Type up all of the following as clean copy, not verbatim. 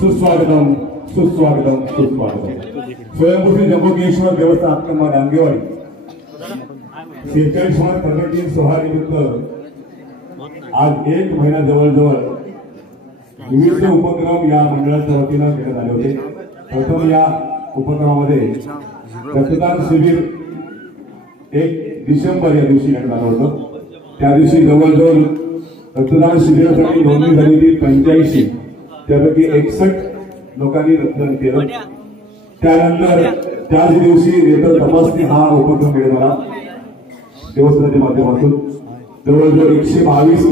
सुस्वागतम सुस्वागतम सुस्वागतम। स्वयंभूषण जम्बुकेश्वर देवस्थान अक्कमा डांगेवाडी 46 प्रगती सोहळ्यानिमित्त आज 1 महिना जवळजवळ विविध उपक्रम या मंडळाच्या वतीनं घेण्यात आले होते। प्रथम या उपक्रमामध्ये रक्तदान शिबिर 1 डिसेंबर या दिवशी घेण्यात आलं होतं। त्या दिवशी जवळजवळ रक्तदान शिबिरासाठी नोंदणी झालेली 85 त्यापैकी 61 लोकांनी रक्तदान केलं। त्यानंतर त्याच दिवशी नेत्र तपासणी हा उपक्रम घेण्यात आला देवस्थानाच्या माध्यमातून। जवळजवळ 122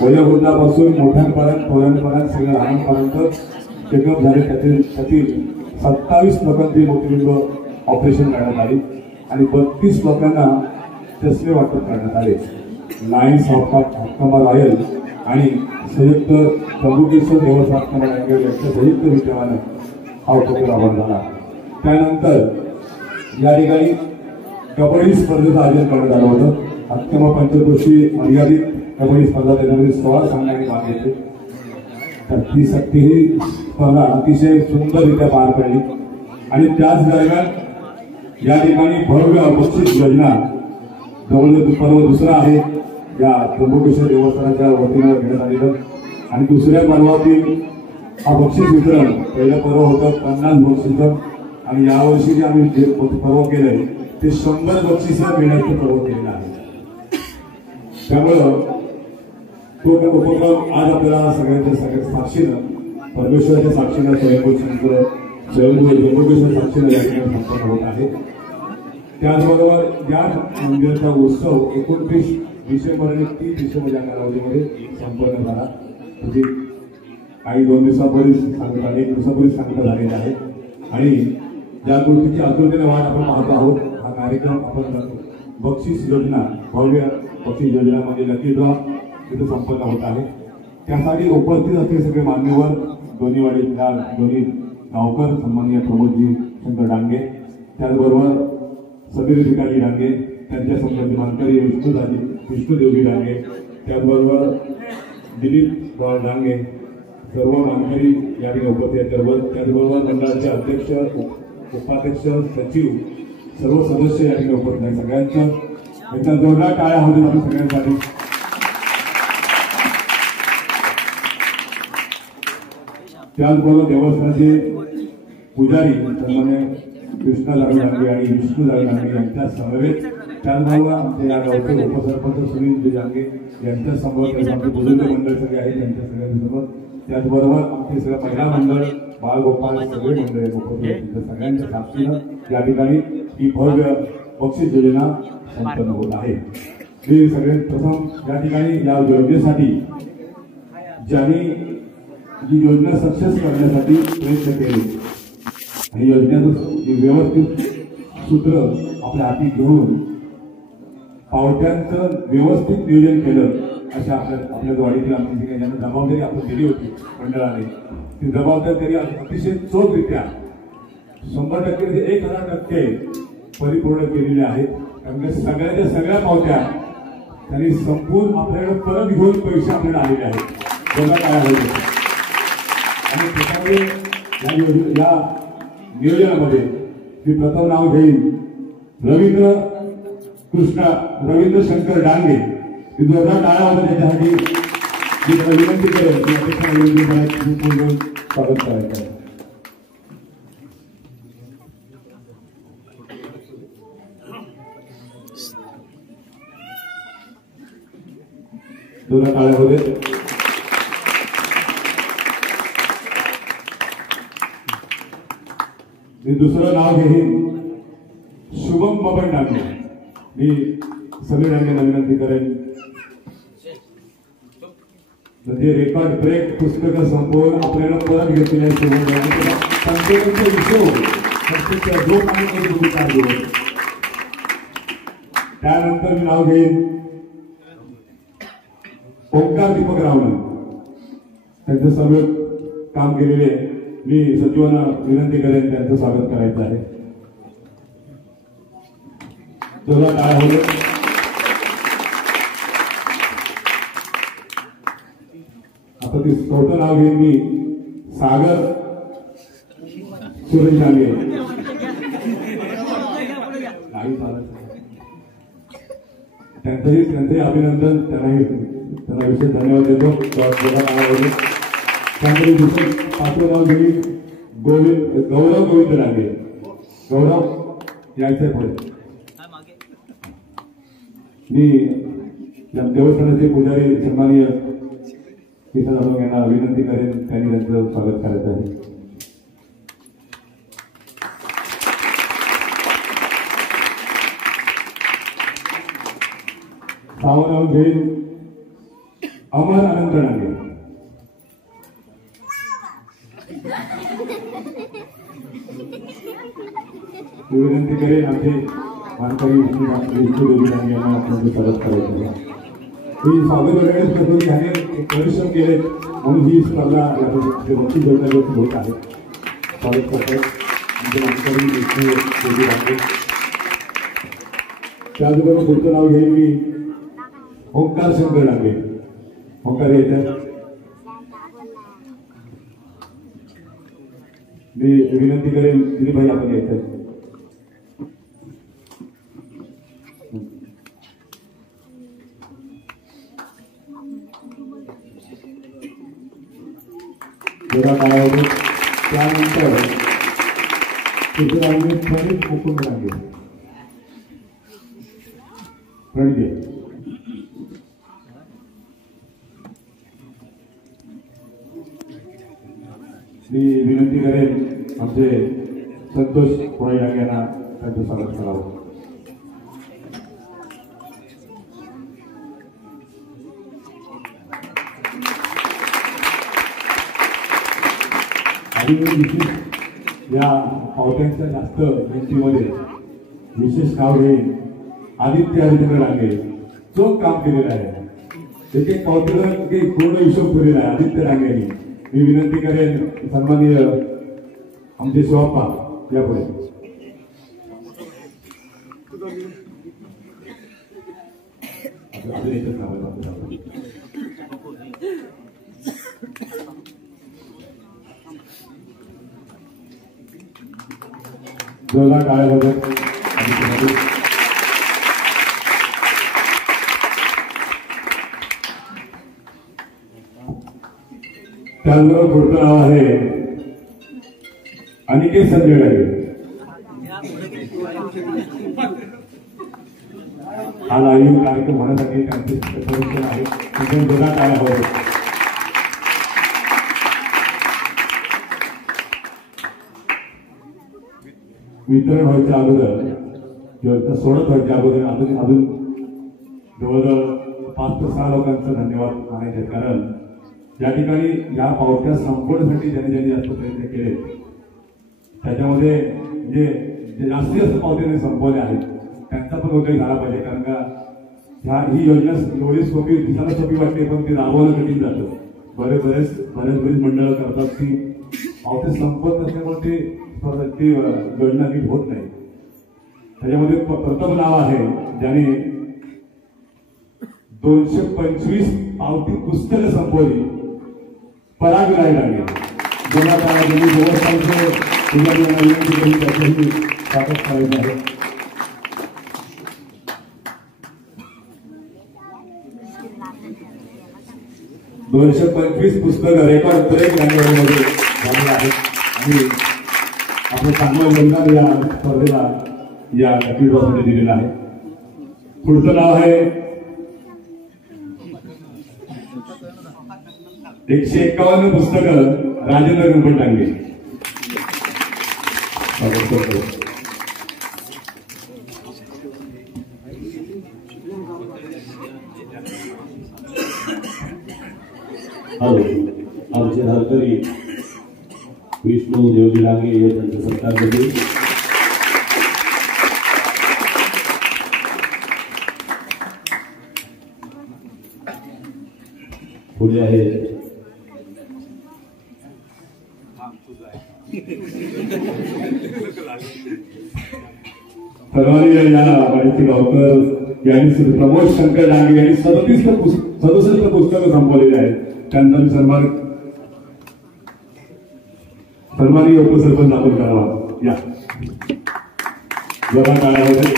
वयोवृद्धापासून मोठ्यांपर्यंत पोरांपर्यंत सगळ्या लहानपर्यंत चेकअप झाले। त्यातील 27 लोकांची मोतीबिंदू ऑपरेशन करण्यात आली आणि 32 लोकांना चष्मे वाटप करण्यात आले। लायन्स ऑफ अक्कमा रॉयल आणि संयुक्त जम्बुकेश्वर देवस्थान अक्कमा डांगेवाडी यांच्या संयुक्त विद्यमाने हा उपक्रम राबवण्यात झाला। त्यानंतर या ठिकाणी कबड्डी स्पर्धेचं आयोजन करण्यात आलं होतं। अक्कमा पंचक्रोशी मर्यादित कबड्डी स्पर्धा त्याच्यामध्ये 16 संघांनी भाग घेतले। तर ही स्पर्धा अतिशय सुंदररित्या पार पडली आणि त्याच दरम्यान या ठिकाणी भव्य बक्षीस योजना जवळजवळ पर्व दुसरा आहे या जम्बुकेश्वर देवस्थानाच्या वतीनं घेण्यात आलेलं आणि दुसऱ्या पर्वातील हा बक्षीस वितरण पहिलं पर्व होतं 50 बक्षिसं आणि यावर्षी जे आम्ही जे पर्व केलंय ते 100 बक्षिसं मिळण्याचं पर्व केलेलं आहे। त्यामुळं तो उपक्रम आज आपल्याला सगळ्यांच्या साक्षीनं परमेश्वराच्या साक्षीनं स्वयंभू जम्बुकेश्वर साक्षीनं या ठिकाणी संपन्न होत आहे। त्याचबरोबर या मंदिराचा उत्सव 29 डिसेंबर आणि 30 डिसेंबर या कालावधीमध्ये संपन्न झाला। म्हणजे काही 2 दिवसापूर्वी सांगता 1 दिवसापूर्वी सांगता झालेला आहे आणि ज्या गोष्टीची आतुरतेने वाट आपण पाहत आहोत हा कार्यक्रम आपण बक्षीस योजना भव्य बक्षीस योजना म्हणजे लकी ड्रॉ इथं संपन्न होत आहे। त्यासाठी उपस्थित असलेले सगळे मान्यवर दोन्हीवाडीतल्या दोन्ही गावकर सन्माननीय प्रमोदजी शंकर डांगे त्याचबरोबर समीर अधिकारी डांगे त्यांच्या संबंधी मानकरी विष्णुदेवजी डांगे त्याचबरोबर दिलीप डांगे सर्व मानकरी या ठिकाणी उपस्थित आहेत। त्याचबरोबर मंडळाचे अध्यक्ष उपाध्यक्ष सचिव सर्व सदस्य या ठिकाणी उपस्थित आहेत। सगळ्यांचं एकदा जोरदार टाळ्या होतील आपण सगळ्यांसाठी। त्याचबरोबर देवस्थानाचे पुजारी सन्मान्य कृष्णा जाधव डांगे आणि विष्णू जाधव डांगे यांच्या समवेत त्याचबरोबर आमचे या गावचे उपसरपंच सुनील डांगे यांच्या समोर आमचे बुजुर्ग मंडळ सगळे आहेत त्यांच्या सगळ्यांसमोर त्याचबरोबर आमचे सगळं महिला मंडळ बाळगोपाल सगळे मंडळ उपस्थित सगळ्यांच्या साक्षीनं या ठिकाणी ही भव्य बक्षीस योजना संपन्न होत आहे। मी सगळे प्रथम या ठिकाणी या योजनेसाठी ज्यांनी ही योजना सक्सेस करण्यासाठी प्रयत्न केले आणि योजनेचं व्यवस्थित सूत्र आपल्या हाती घेऊन पावत्यांचं व्यवस्थित नियोजन केलं अशा आपल्या वाडीतील आमची काही ज्यांना जबाबदारी आपण दिली होती मंडळाने ती जबाबदारी तरी अतिशय चोखरित्या 100% म्हणजे 1000% परिपूर्ण केलेल्या आहेत। कारण सगळ्याच्या सगळ्या पावत्या त्यांनी संपूर्ण आपल्याकडे परत घेऊन पैसे आपल्याला आलेले आहेत बघा काय होतं आणि त्याच्यामुळे या नियोजनामध्ये मी प्रथम नाव घेईन रवींद्र शंकर डांगे मी जोरदार टाळ्या होता त्याच्यासाठी मी विनंती करेन की अपेक्षा स्वागत करायचं आहे। जोरदार टाळ्या होते। मी दुसरं नाव घेईन शुभम बबन डांगे मी समीर डांगेंना विनंती करेन म्हणजे रेकॉर्ड ब्रेक पुस्तकं संपवून आपल्याला परत घेतलेल्या शुभम डांगे विषय जो काही त्यानंतर मी नाव घेईन ओंकार दीपक रावण त्यांचं सगळं काम केलेले मी सचिवांना विनंती करेन त्यांचं स्वागत करायचं आहे। तुला काय होतं 34 चौथं नाव घेईन मी सागर सुरेश डांगे. त्यांचंही अभिनंदन, त्यांना विशेष धन्यवाद देतो. त्यामध्ये दुसरं 5वं नाव घेईन गौरव गोविंद डांगे. गौरव यायचंय पुढे. मी देवस्थानाचे पुजारी सन्माननीय किसन अभंग यांना विनंती करेन, त्यांनी त्यांचं स्वागत करायचं आहे. सावं नाव घेईन अमर आनंद डांगे. विनंती करेन आमचे मानकरी विष्णू डांगे यांना त्यांचं स्वागत करायचं आहे. ही स्वागत वगैरेच करून त्याने परिश्रम केले म्हणून ही स्पर्धा मोठी जोडण्याची होत आहे. स्वागत करतो आमचे मानकरी विष्णू डांगे. त्याचबरोबर पुढचं नाव घेईन मी ओंकार शंकर डांगे. ओंकार येतात. मी विनंती करेन दिलीपभाई आपण येतात. जरा काय होतं त्यानंतर तिथे प्रणित मुकुंद डांगे. प्रणित मी विनंती करेन आमचे संतोष कोळी डांगे यांना त्यांचं स्वागत करावं. आणि विशेष या पावट्यांच्या जास्त गिनतीमध्ये विशेष नाव घेईन आदित्य हरिचंद्र डांगे. जो काम केलेलं आहे एक एक पावतीला पूर्ण हिशोब केलेला आहे आदित्य डांगे यांनी. मी विनंती करेन सन्माननीय आमचे शिवाप्पा यापुढे. जोरदार टाळ्या वाजवत त्याचबरोबर पुढचं नाव आहे अनिकेत संजय डांगे. हा लाईव्ह कार्यक्रम होण्यासाठी त्यांचे परिश्रम आहे. तिथून जोरदार टाळ्या वाजवत. वितरण व्हायच्या अगोदर किंवा सोडत व्हायच्या अगोदर अजून जवळजवळ 5 ते 6 लोकांचं धन्यवाद मानायचे. कारण या ठिकाणी या पावत्या संपवण्यासाठी ज्यांनी जास्त प्रयत्न केले त्याच्यामध्ये जे जास्तीत पावत्याने संपवले आहेत त्यांचा पण उदय झाला पाहिजे. कारण का ही योजना एवढी सोपी दिसायला सोपी वाटते पण ती राबवणं कठीण जातं. बरेच मंडळं करतात की पावते संपत नसल्यामुळे ती योजना नीट होत नाही. त्याच्यामध्ये प्रथम नाव आहे ज्याने 225 पावती पुस्तकं संपवली पराग राय डांगे. ज्यांना त्यांनी व्यवस्थांचं त्याच्याही स्वागत करायचं आहे. $225 पुस्तकं रेकॉर्ड ब्रेक जानेवारीमध्ये झालेलं आहे. आणि आपलं चांगलं योगदान या स्पर्धेला या लकी ड्रॉमध्ये दिलेलं आहे. पुढचं नाव आहे 151 पुस्तकं राजेंद्र गणपत डांगे. आमचे धारकरी विष्णू देवजी डांगे हे त्यांचं सत्कार करतील. पुढे आहे माहिती गावकर यांनी प्रमोद शंकर डांगे यांनी 67 पुस्तकं संपवलेली आहेत. त्यानंतर सन्माननीय उपसरपंच आपण करावा या जरा काळामध्ये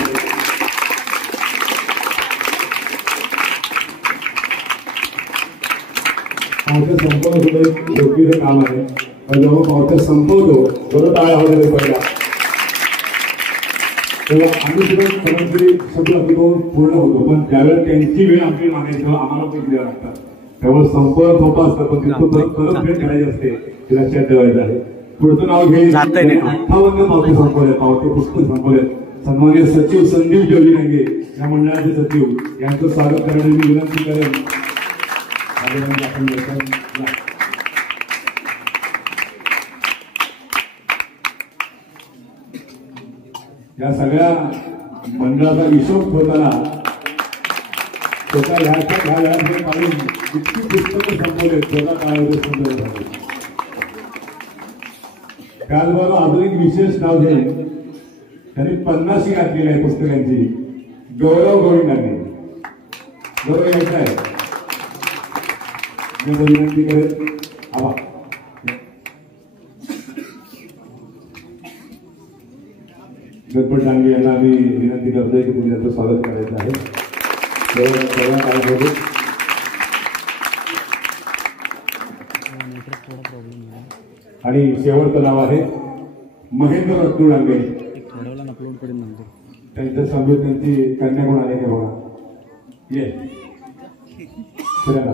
पावत्या संपवणं सुद्धा एक योग्य काम आहे. पण जेव्हा पावत्या संपवतो बरं टाळ्या वगैरे पहिला तेव्हा आम्ही सुद्धा सरासरी शब्द अनुभव पूर्ण होतो. पण ज्यावेळेस त्यांची वेळ आमची मागायची तेव्हा आम्हाला पण द्यावं लागतात. त्यामुळे संपर्क होता असतं पण तिथं परत भेट करायची असते ते लक्षात ठेवायचं आहे. पुढचं नाव घेईल 58 पावते संपवले पावते पुस्तक संपवले. सन्माननीय सचिव संदीप जोगी डांगे या मंडळाचे सचिव यांचं स्वागत करण्याची मी विनंती करेन. या सगळ्या मंडळाचा हिशोब ठेवताना स्वतः ह्या वेळामध्ये काढून इतकी पुस्तकं संपवले स्वतः काळामध्ये संपवले झाले. त्याचबरोबर अजून एक विशेष नाव घेणे त्यांनी 50 घातलेली आहे पुस्तकांची गौरव गोविंदांनी. गौरव यायचा आहे मी विनंती करेन. आवा गणपत डांगे यांना आम्ही विनंती करतोय की तुम्ही यांचं स्वागत करायचं आहे. आणि शेवटचं नाव आहे महेंद्र रत्नू डांगे. त्यांच्या समोर त्यांची कन्या कोण आली का बघा. ये फिरायला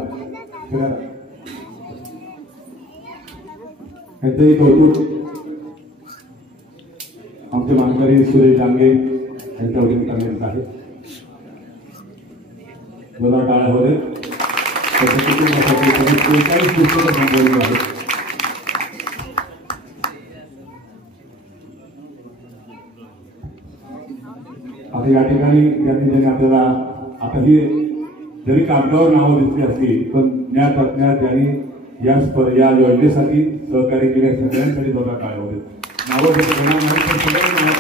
यांचंही कौतुक आमचे मानकरी सुरेश डांगे यांच्या वतीने करण्यात आहे. बघा काळामध्ये त्याच्या कुटुंबासाठी 43 पुस्तकं संपवलेली आहेत. आता या ठिकाणी ज्यांनी आपल्याला आता ही जरी कागदावर नावं दिसली असली पण ज्ञात अज्ञात त्यांनी या योजनेसाठी सहकार्य केल्या सगळ्यांसाठी बघा काळामध्ये नावं होणार नाही पण सगळ्यांना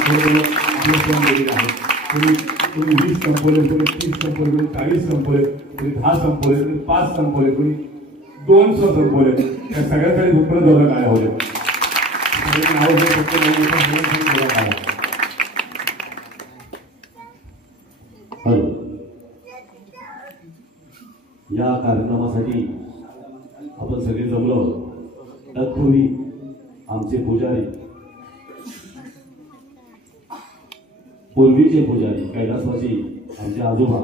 दिलेलं आहे. कोणी 20 संपवले, कोणी 30 संपवले, कोणी 40 संपवले, कोणी 10 संपवले, कोणी 5 संपवले, कोणी 200 संपवले. त्या सगळ्यांसाठी दुसरं बघा काय होते नाव फक्त या कार्यक्रमासाठी आपण सगळे जमलो. तत्पूर्वी आमचे पुजारी पूर्वीचे पुजारी कैलासवासी आमचे आजोबा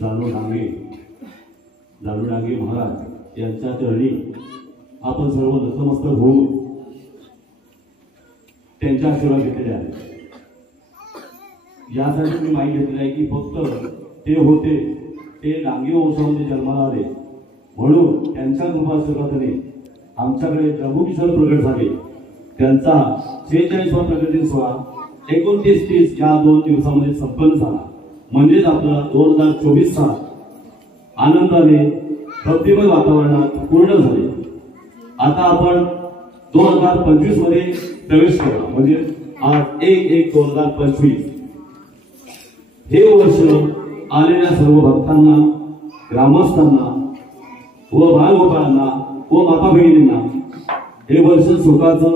दानू डांगे महाराज यांच्या चरणी आपण सर्व नतमस्तक होऊन त्यांच्या आशीर्वाद घेतलेले आहेत. यासाठी मी माहिती घेतली आहे की फक्त ते होते ते डांगे वंशामध्ये जन्माला आले म्हणून त्यांच्या कृपाआशीर्वादाने आमच्याकडे प्रभुकिशोर प्रगट झाले. त्यांचा 46वा प्रगती सोहळा 29-30 या 2 दिवसामध्ये संपन्न झाला. म्हणजेच आपला 2024 साल आनंदाने भक्तिमय वातावरणात पूर्ण झाले. आता आपण 2025 मध्ये प्रवेश केला म्हणजे आज 1/1/2025 हे वर्ष आलेल्या सर्व भक्तांना, ग्रामस्थांना व बालगोपाळांना व माता बहिणींना हे वर्ष सुखाचं,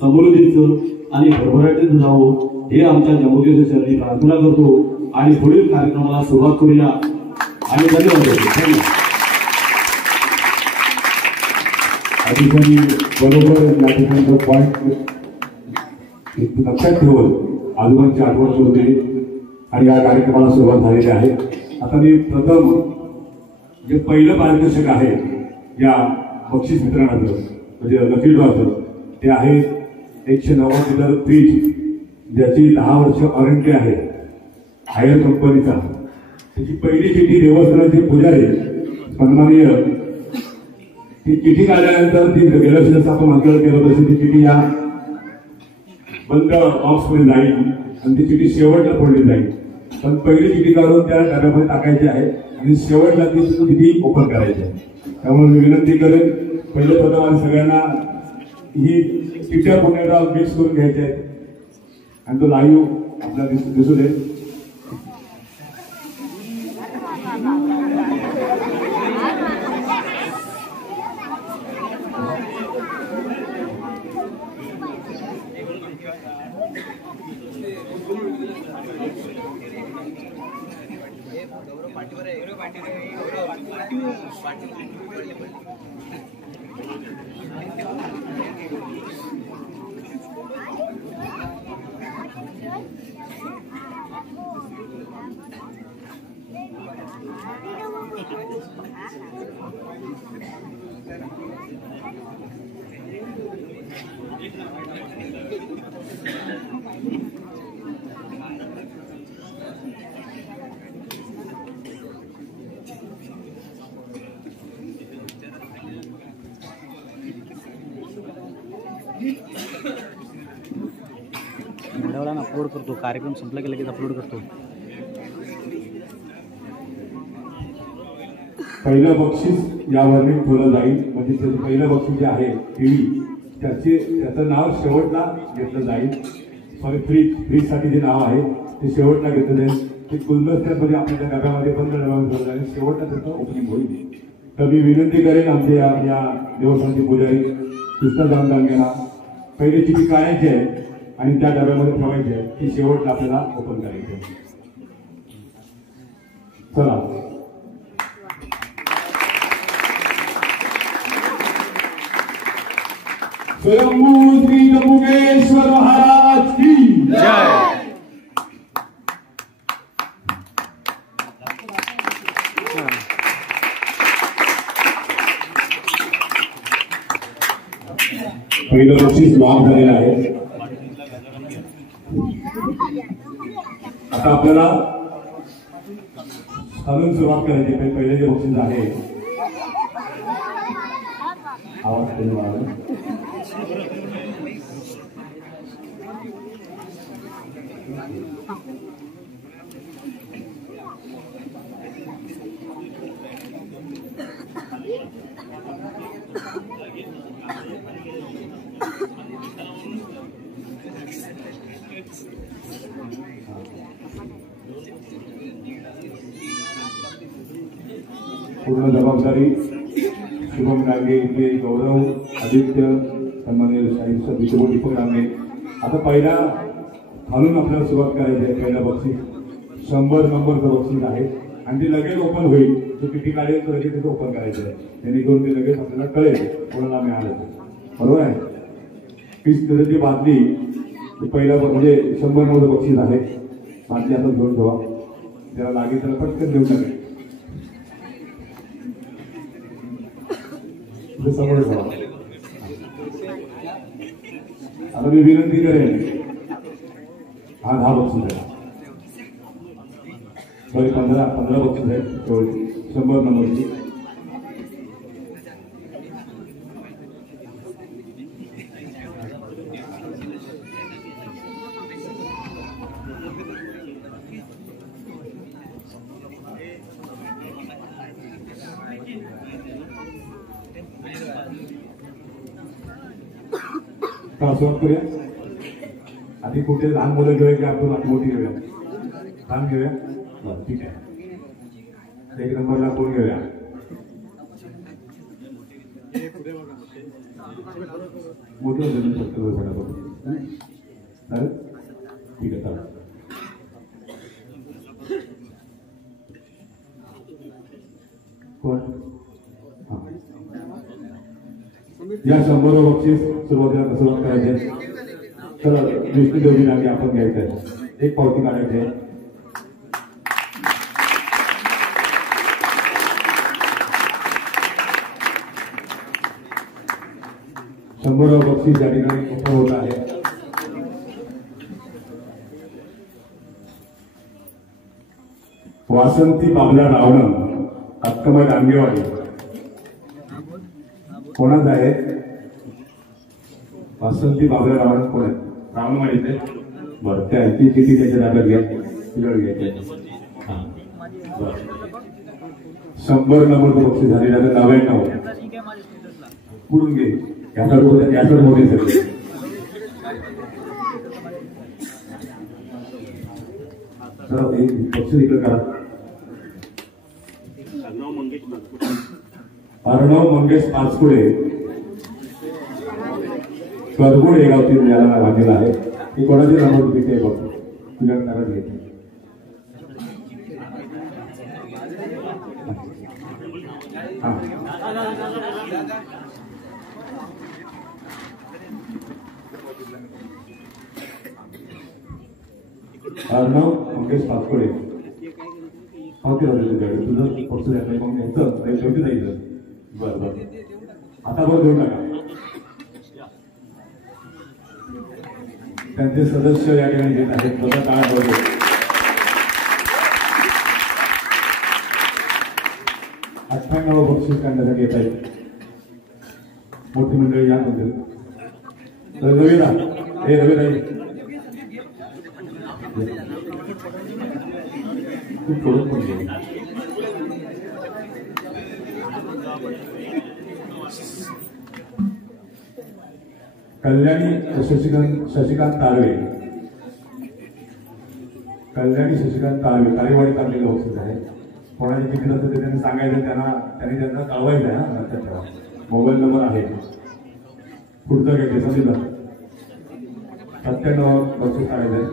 समृद्धीचं आणि भरभराटीचं जावो हे आमच्या जम्मूच्या चरणी प्रार्थना करतो आणि पुढील कार्यक्रमाला सुरुवात करूया आणि धन्यवाद देतो. अधिकारी बरोबर या ठिकाणचा पॉईंट लक्षात ठेवून आजोबांची आठवण करून दिली आणि या कार्यक्रमाला सुरुवात झालेली आहे. आता मी प्रथम जे पहिलं पारितोषिक आहे या बक्षीस वितरणाचं म्हणजे लकी ड्रॉचं ते आहे 190 लिटर फ्रीज ज्याची 10 वर्ष वॉरंटी आहे हायर कंपनीचा. त्याची पहिली चिठी देवस्थानाचे पुजारी सन्माननीय ती चिठी काढल्यानंतर ती गेल्या वर्षी जसं आपण मागणी केलं तशी ती चिठी या बंद बॉक्समध्ये जाईल आणि ती चिठी शेवटला फोडली जाईल. पण पहिली चिठी काढून त्या डब्यामध्ये टाकायची आहे आणि शेवटला ती चिठी ओपन करायची आहे. त्यामुळे मी विनंती करेन पहिलं प्रथम आम्ही सगळ्यांना ही चिठ्ठ्या पुण्याला मिक्स करून घ्यायच्या आहेत आणि तो लाईव्ह आपल्याला दिसू दे. व्हिडिओला अपलोड करतो, कार्यक्रम संपला की लगेच अपलोड करतो. पहिलं बक्षीस यावर ठेवलं जाईल, म्हणजे त्याचं पहिलं बक्षीस जे आहे टीव्ही त्याचं नाव शेवटला घेतलं जाईल. सॉरी, फ्रीजसाठी जे नाव आहे ते शेवटला घेतलं जाईल. ते गुलदस्त्यामध्ये आपल्या डब्यामध्ये बंद डब्यामध्ये ठेवलं जाईल, शेवटला त्याचं ओपनिंग होईल. तर मी विनंती करेन आमचे या देवस्थानचे पुजारी कृष्णदान डांगेला पहिली चिठी काढायची आहे आणि त्या डब्यामध्ये ठेवायची आहे, ती शेवटला आपल्याला ओपन करायची आहे. चला. स्वयंभू श्री जम्बुकेश्वर महाराज की जय. पहिलं बक्षीस लॉक झालेलं आहे. आता आपल्याला खालून सुरुवात करायची. पहिले जे बक्षीस आहे आवाज पूर्ण जबाबदारी शुभम डांगे, इथे गौरव, आदित्य, सन्माननीय साहित्य विष्णू दीपक डांगे. आता पहिला खालून आपल्याला सुरुवात करायची आहे. पहिला बक्षीस 100 नंबरचं बक्षीस आहे आणि ते लगेच ओपन होईल. जो किती काढेल तो लगेच त्याचं ओपन करायचं आहे. जेणेकरून ते लगेच आपल्याला कळेल कोणाला मिळालं. बरोबर आहे. त्याची जी बातमी पहिला म्हणजे 100 नंबरचं बक्षीस आहे. बातमी आता घेऊन ठेवा, त्याला लागेल त्याला पटकन देऊन टाकेल. समोर ठेवा. आता मी विनंती करेन, हा 10 बक्षीस आहे. सॉरी 15 बक्षीस आहे. 100 नंबरची. सुरुवात करूया. आधी कुठे लहान मुलं घेऊया की आपण आधी मोठी घेऊया? लहान घेऊया. ठीक आहे. 1 नंबरला कोण घेऊया? मोठे होते फक्त ठीक आहे. चला. कोण? या 100 बक्षीस सुरुवात करायचे. चला विष्णू देवजी डांगे आपण घ्यायचं आहे. एक पावती काढायची आहे. बक्षीस या ठिकाणी ओपन होत आहे. वासंती बाबला रावणं, अक्कमा डांगेवाडी. कोणाच आहे? वासंती बाबला रावण कोण आहे? रावणवाडीचे. बरं, त्या ती चिठी त्याच्या ताब्यात घ्या. तिकडे घ्यायची. 100 नंबरचं बक्षीस झालेलं 99. पुढून घे. याचा मोठे सगळे. बक्षीस इकडे करा. अर्णव मंगेश पाचपुडे, करगुड हे गावतील याला भागलेला आहे. ही कोणाची नंबर किती आहे बघतो. तुझ्या घरात घेते. हा अर्णव मंगेश पाचकोळे पावती राहते तुझ्याकडे तुझं पक्ष द्यायला मग यायचं शेवटी जायचं बरं बरं आता बरं देऊ नका त्यांचे सदस्य या ठिकाणी घेत आहेत बघा काय बरोबर 98 बक्षीस काढण्यासाठी येत आहेत मोठी मंडळी या मंदिर रवीदा हे रवीदा खूप थोडं पण कल्याणी शशिकांत तारवे तारेवाडी काढलेलं बक्षीस आहे कोणाची किती नसतं ते त्यांनी सांगायचं त्यांना कळवायचं आहे ना लक्षात मोबाईल नंबर आहे पुढचं घ्यायचं समजलं 97 बक्षीस काढायचं आहे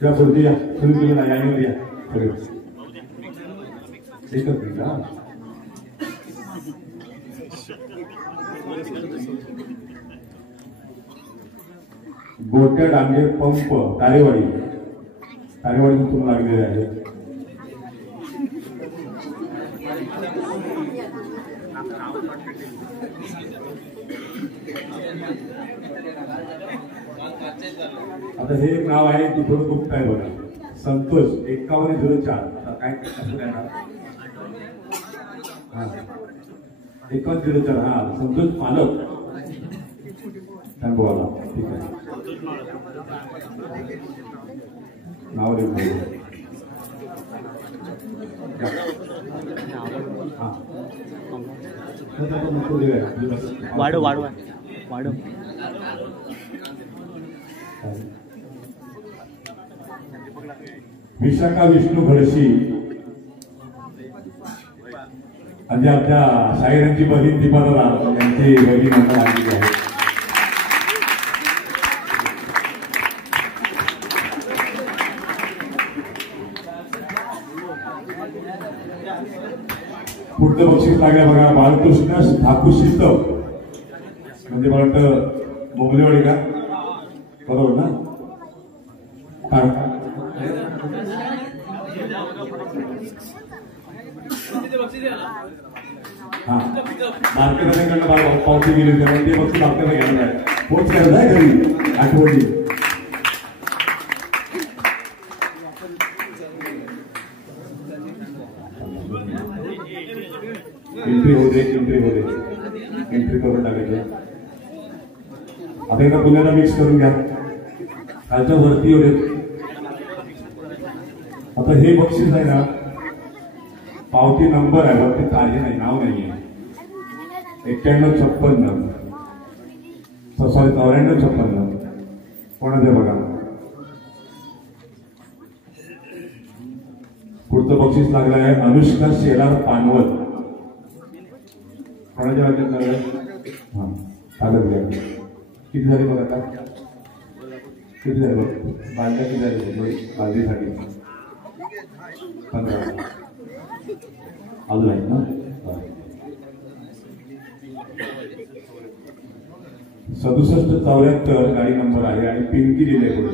त्या पुढची या सुरू केलं नाही यावर या सगळे एकच मिनिट हा गोट्या डांगे पंप तारेवाडी तुम्हाला लागलेले आहे आता हे एक नाव आहे की थोडं गुप्त आहे बघा संतोष 5104 काय कसं काय नाव हा 5104 हा संतोष पालक बोला ठीक आहे नाव वाढव विशाखा विष्णू घडशी म्हणजे आपल्या शाहिरांची बहीण दीपाला यांची बहीण आता लागलेली आहे पुढचं बक्षीस लागलं बघा बालकृष्ण ठाकूर शिस्त म्हणजे मला वाटतं बोंबलेवाडी का बरोबर ना हा मार्केटकडनं पावती गेली त्यामुळे ते बक्षीस आपल्याला घ्यायला आहे पोच करायला आहे घरी आठवणी एंट्री करून टाकायचे आता एकदा पुण्याला मिक्स करून घ्या खालच्या वरती एवढे आता हे बक्षीस आहे ना पावती नंबर आहे वरती ताजे नाही नाव नाहीये 9156 सॉरी 9456 कोणाचं बघा पुढचं बक्षीस लागलं आहे अनुष्का शेलार पानवत कोणाच्या वाक्यात लागलं हा कागद घ्या किती झाली बघ आता किती झाले बघ बांधल्या किती झाली बांधीसाठी 15 अजून आहेत ना 6774 गाडी नंबर आहे आणि पिंकी दिले पुढे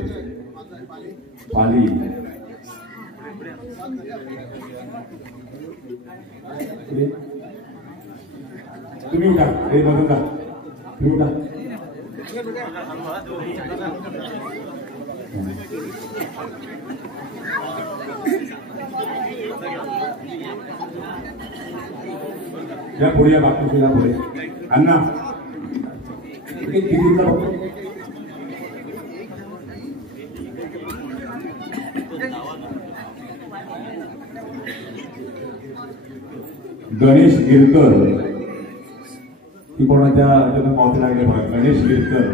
पाली तुम्ही उठा हे बघा का तुम्ही उठा या पुढे या बाकी पुढे अण्णा गणेश गिरकर ही कोणाच्या त्यांना पावती लागले बघा गणेश गिरकर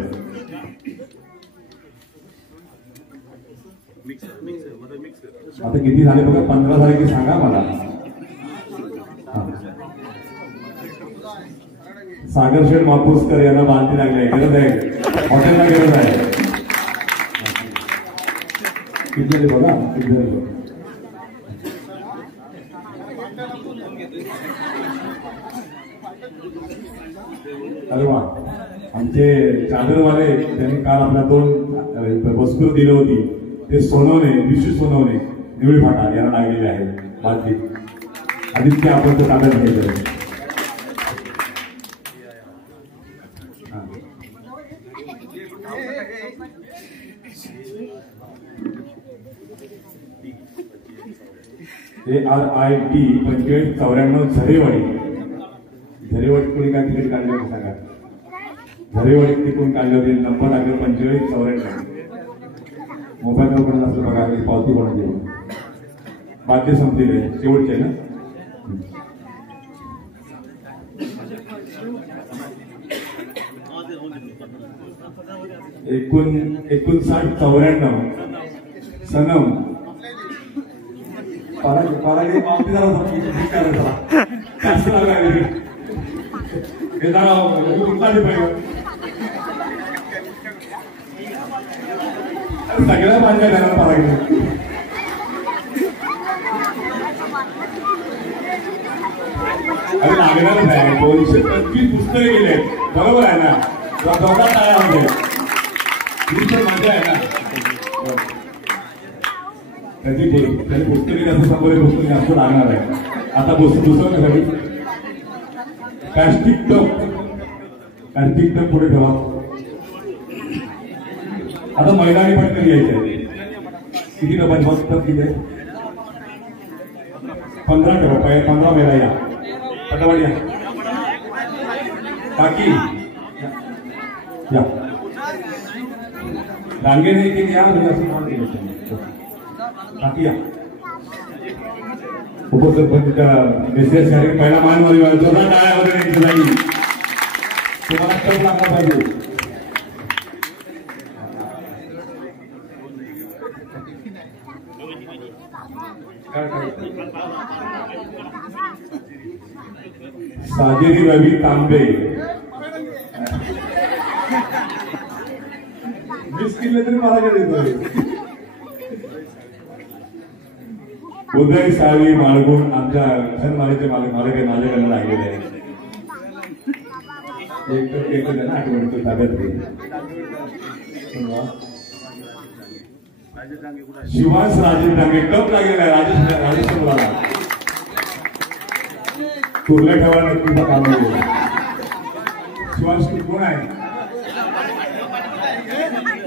आता किती झाले बघा 15 झाले की सांगा मला सागर शेठ मापूसकर यांना बांधती लागली आहे गरज आहे हॉटेलला गरज आहे किती झाले बघा किती झाले बघा अरे वा, आमचे चादरवाले त्यांनी काल आपल्या 2 वस्तू दिली होती, ते सोनवणे, विशू सोनवणे निवडी फाटा यांना लागलेले आहेत. बाकी आदित्य आपण तो ताब्यात घ्यायचं. ARIT 4594 झरेवाडी. झरेवाडी कोणी काय तिकीट काढले होते सांगा. झरेवाडी तिकडून काढले होते. नंबर लागले 4594. मोबाईलवर पण असं बघा, पावती कोणाची बाध्य संपलेली आहे, शेवटचे ना. एकूण 5994 सनम पारागे पावती जरा जास्त लागली हे जरा सगळ्या बांधल्या घराला पारागे. अरे लागणारच आहे. 225 पुस्तके गेले, बरोबर आहे ना. दोघा टाळ्या होते, ही तर मजा आहे ना. त्याची पुस्तके जास्त संपले, पुस्तके जास्त लागणार आहे. आता दुसरं कशासाठी प्लॅस्टिक टप पुढे ठेवा. आता मैदानी पटकन घ्यायचे. किती डब्यात बस किती आहे? 15 ठेवा. 15 मेला या पटावाडी या. बाकी या रांगेने एक या. बाकी या उपसरपंचच्या मेसेज साठी पहिला मानवाली जोरदार टाळ्या वगैरे जाईल. तुम्हाला टप लागला पाहिजे. साजेरी रवी तांबे 20 किलो तरी मला देतो. उदय साळवी माळगुण आमच्या सन्मानाचे माझ्याकडे लागलेले आहे. एक ना आठवण तो ताब्यात घेईल. शिवास राजेश डांगे कप लागलेला आहे. राजेश मुलाला तुरल्या ठेवा नक्की काम. शिवास कोण आहे?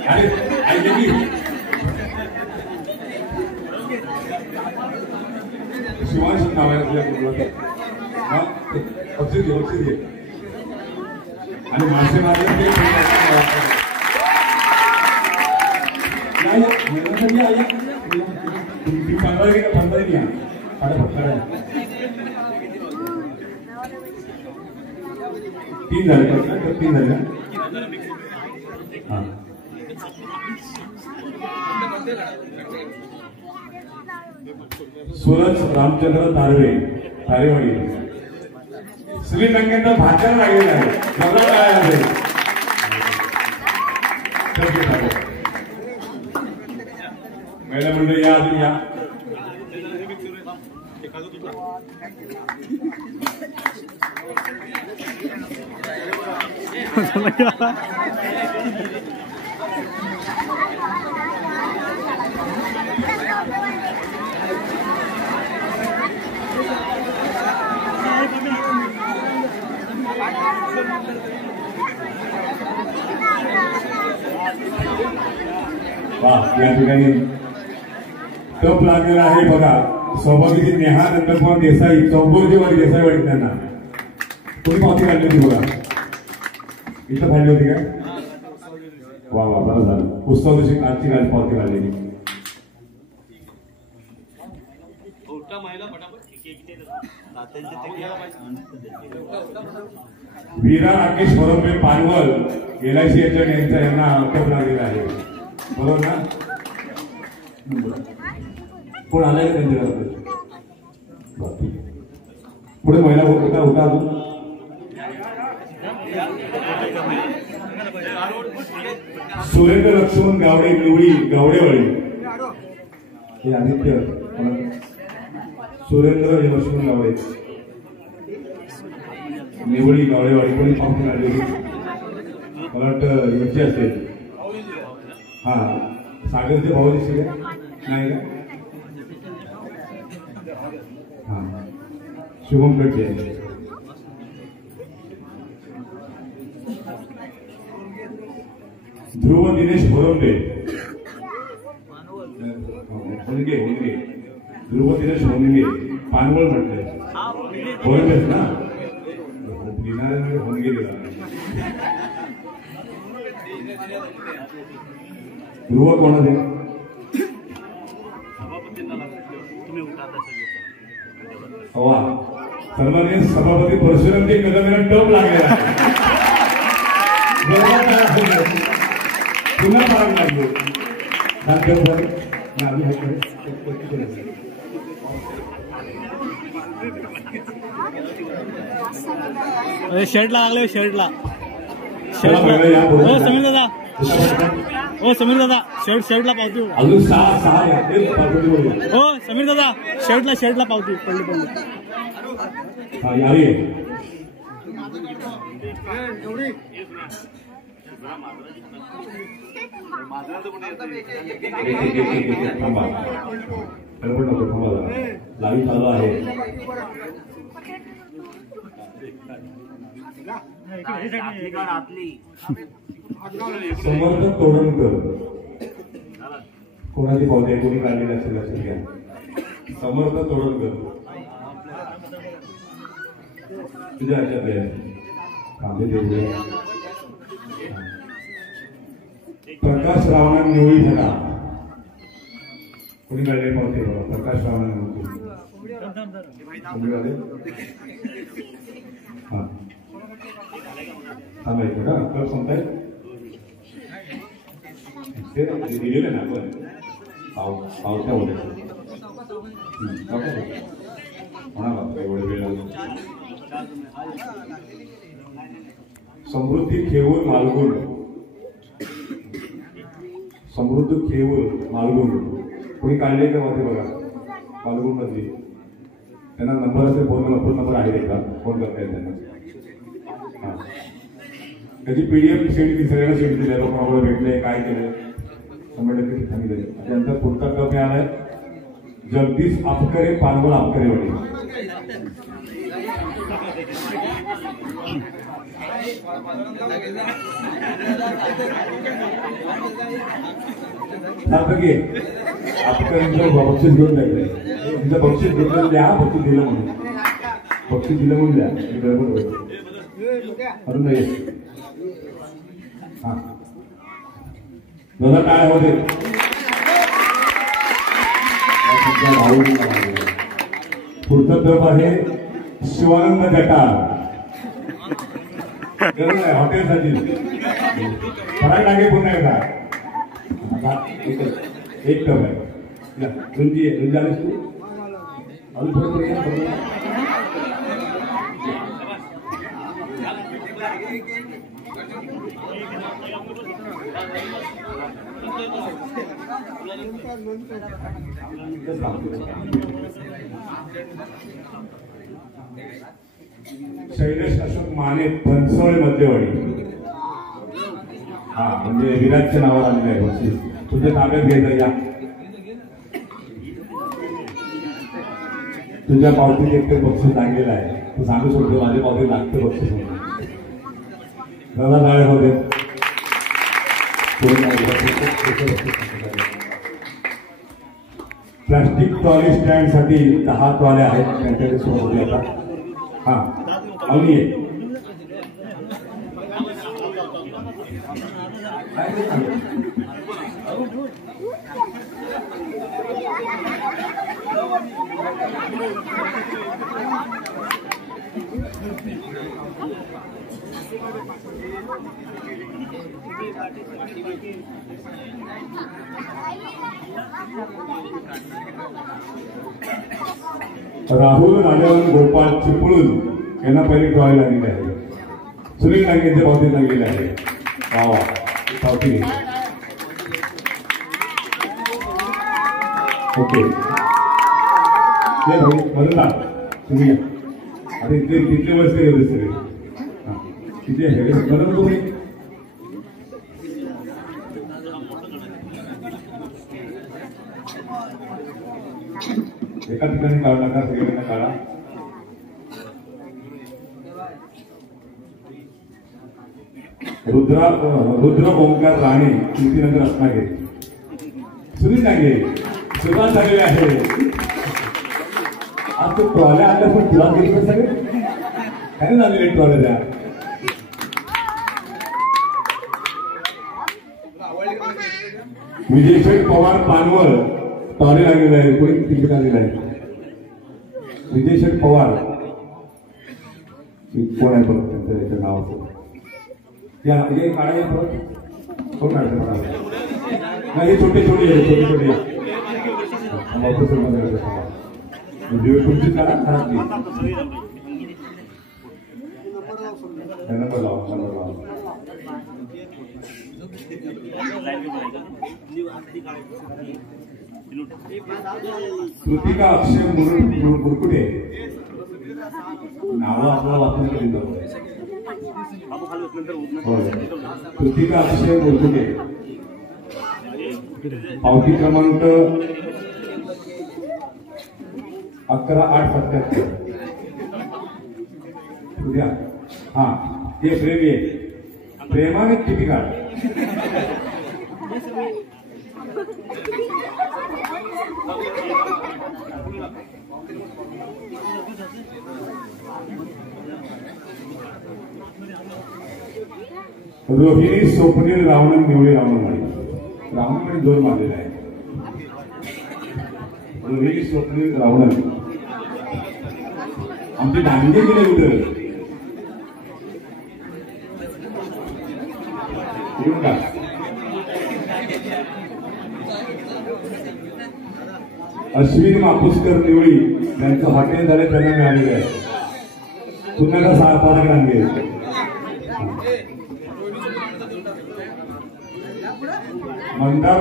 अरे ऐकले की शिवांश नाव आहे तुझ्या औषध घे. आणि मासे मारले तुम्ही 15 घ्या. तीन झाले. हा सूरज रामचंद्र तारेवाडी श्रीलंकेचा भाषण लागलेला आहे. महिला मंडळी या अजून या. या ठिकाणी टप लागलेला आहे बघा. सौभाग्यची नेहा नंदकुमार देसाई चौगुर्जेवाडी देसाईवाडी त्यांना कोणी पावती काढली होती बघा. इथं फाडली होती काय? वा वा बरं झालं. उत्सव दिवशी कालची पावती काढलेली. वीरा राकेश वरंबे पानवल LIC एजंट यांना टप लागलेला आहे. बरोबर ना? कोण आलाय त्यांच्याकडे? पुढे महिला होता अजून सुरेंद्र लक्ष्मण गावडे निवडी गावडेवाडी. हे आदित्य सुरेंद्र लक्ष्मण गावडे निवळी गावळेवाडी कोणी पाहून आलेली मला वाटतं याची असेल. हा सागरचे भाऊ दिसले नाही का? हा शुभम पेटे ध्रुव दिनेश होरंबे होनगे होनगे ध्रुव दिनेश होनगे पानवळ म्हटलंय होरंबेच ना लिहिणाऱ्यामध्ये होनगे लिहिला. ध्रुव कोणाचे वा सन्माननीय सभापती परशुरामजी कदम यांना टप लागलेला पुन्हा मार्ग लागलो शर्टला लागले शर्टला हो समीर दादा हो समीर दादा शर्टला पावती अजून 6 हो समीर दादा शर्टला पावती पडली लाईव्ह चालू आहे. समर्थ तोडणकर कोणाची पावते कोणी काढलेली असेल लक्षात घ्या. समर्थ तोडणकर तुझ्या ह्याच्यात आहे कांदे देऊया. प्रकाश रावणा निवळी झाला कोणी काढले पावते बघा. प्रकाश रावणा निवळी हा थांबायचं का कप सांगताय ते दिलेलं ना आपण पावत्या बोलायचं एवढं वेळ लागतो. समृद्धी खेवूर मालगुण समृद्धी खेवूर मालगुण कोणी काढले का मध्ये बघा मालगुण मधली त्यांना नंबर असेल फोन नंबर आहे का फोन करता येईल त्यांना. हा त्याची पीडीएफ शीट सगळ्यांना शीट दिली लोकांना भेटले काय केलं 100% सांगितले. त्यानंतर पुढचा कप मिळालाय जगदीश आपकरे पानवळ आपकरेवाडी. आपकरांचं बक्षीस घेऊन जायचंय. तुमचं बक्षीस घेतलं द्या बक्षीस दिलं म्हणून बक्षीस दिलं म्हणून द्या गडबड अजून नाही. हा दादा काय होते पुढचं तप आहे शिवानंद गटार हॉटेलसाठी फराळ टाके पुन्हा एकदा एक टप आहे रुंदी रुंदी आलीस तू अजून थोडं शैलेश अशोक माने बनसोळे मध्यवाडी. हा म्हणजे विराटच्या नावावर आलेलं आहे बक्षीस तुझ्या ताब्यात घ्यायचं. या तुझ्या पावतीत एक बक्षीस लागलेलं आहे तू सांगू शकतो माझ्या पावतीत लागतं बक्षीस म्हणून. दादा जाळे होते प्लास्टिक ट्रॉली स्टँड साठी 10 ट्रॉल्या आहेत त्यांच्याकडे सुरू होते आता. हा अवनी आहे राहुल राजवन गोपाळ चिपळूण यांना पहिली ट्रॉली लागलेली आहे. सुनील नागेंचे पावती लागलेले आहे. वा पावती ओके बदला तुम्ही आता तिथले वर्ष गेले सगळे तिथे हे गरम तुम्ही एका ठिकाणी काढू नका, सगळ्यांना काढा. रुद्र ओंकार राणे कीर्तीनगर रत्नागिरी. सुनील नागे सुरुवात झालेली आहे. आज तो ट्रॉल्या आल्या पण तुला गेली सगळे काय झालेले ट्रॉल्या द्या. विजयशेठ पवार पानवळ ट्रॉले लागलेला आहे. कोणी तिकीट आलेलं आहे. विजयशेठ पवार कोण आहे बघ त्यांचं नाव या हे काढाय कोण काढते मला हे छोटे छोटे छोटे छोटे तुमची काढा घरातली नंबर लावा नंबर लावा. कृतिका अक्षय मुरकुटे नाव आपल्याला वाचून कधी जाऊ. कृतिका अक्षय मुरकुटे पावती क्रमांक 11-8-77. उद्या हा ते प्रेमी आहे. प्रेमाने किती काढ रोहिणी स्वप्नील रावण निवळे रावणवाडी जोर मारलेला आहे. रोहिणी स्वप्नील रावण आमचे दांडे गेले उद्या येऊन का अश्विनी मापुसकर निवळी त्यांचं हॉटेल झाले त्यांना मिळालेलं आहे. पुन्हा सात रांगे मंदार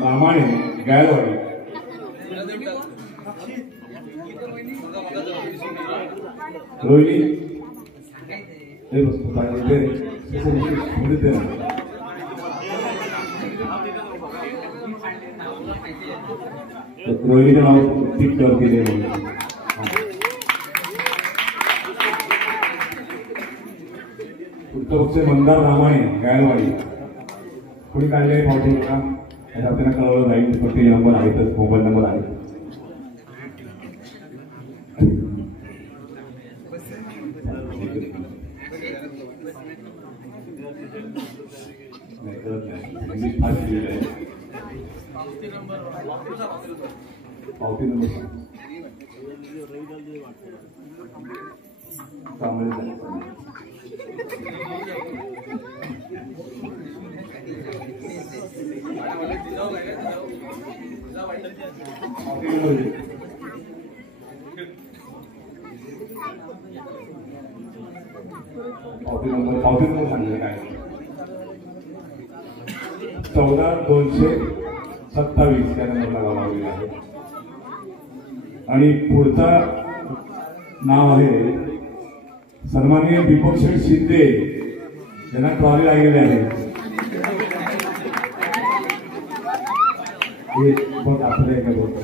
रामाणे गायवाडी रोहिणी हे वस्तू पाहिजे रोहिणीचं नाव ठीक करते. पुढचं पक्ष मंदार रामाणे गायवाडी कोणी काढले पावते का आपल्याला कळवलं जाईल. फक्त नंबर आहेतच मोबाईल नंबर आहे. पावती नंबर पावती नंबर सांगितलं काय 14-227 या नंबरला लावलेला आहे. आणि पुढचा नाव आहे सन्माननीय दीपक शेठ शिंदे यांना ट्रॉली लागलेले आहे. बघ आपलं काय बोलतो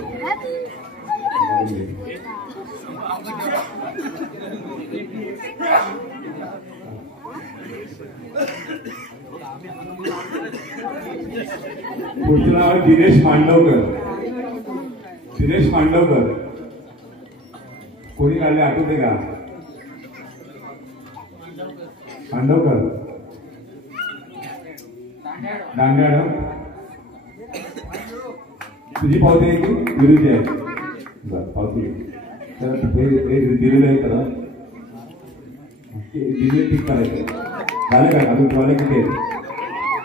पुढचं नाव आहे दिनेश मांडवकर कोणी काढले आठवते का. मांडवकर दांड्याड तुझी पावती आहे की विरुद्ध आहे. बरं पावती तर दिलेलं आहे करा दिले ठीक करायचं झालं काय अजून तुम्हाला किती आहे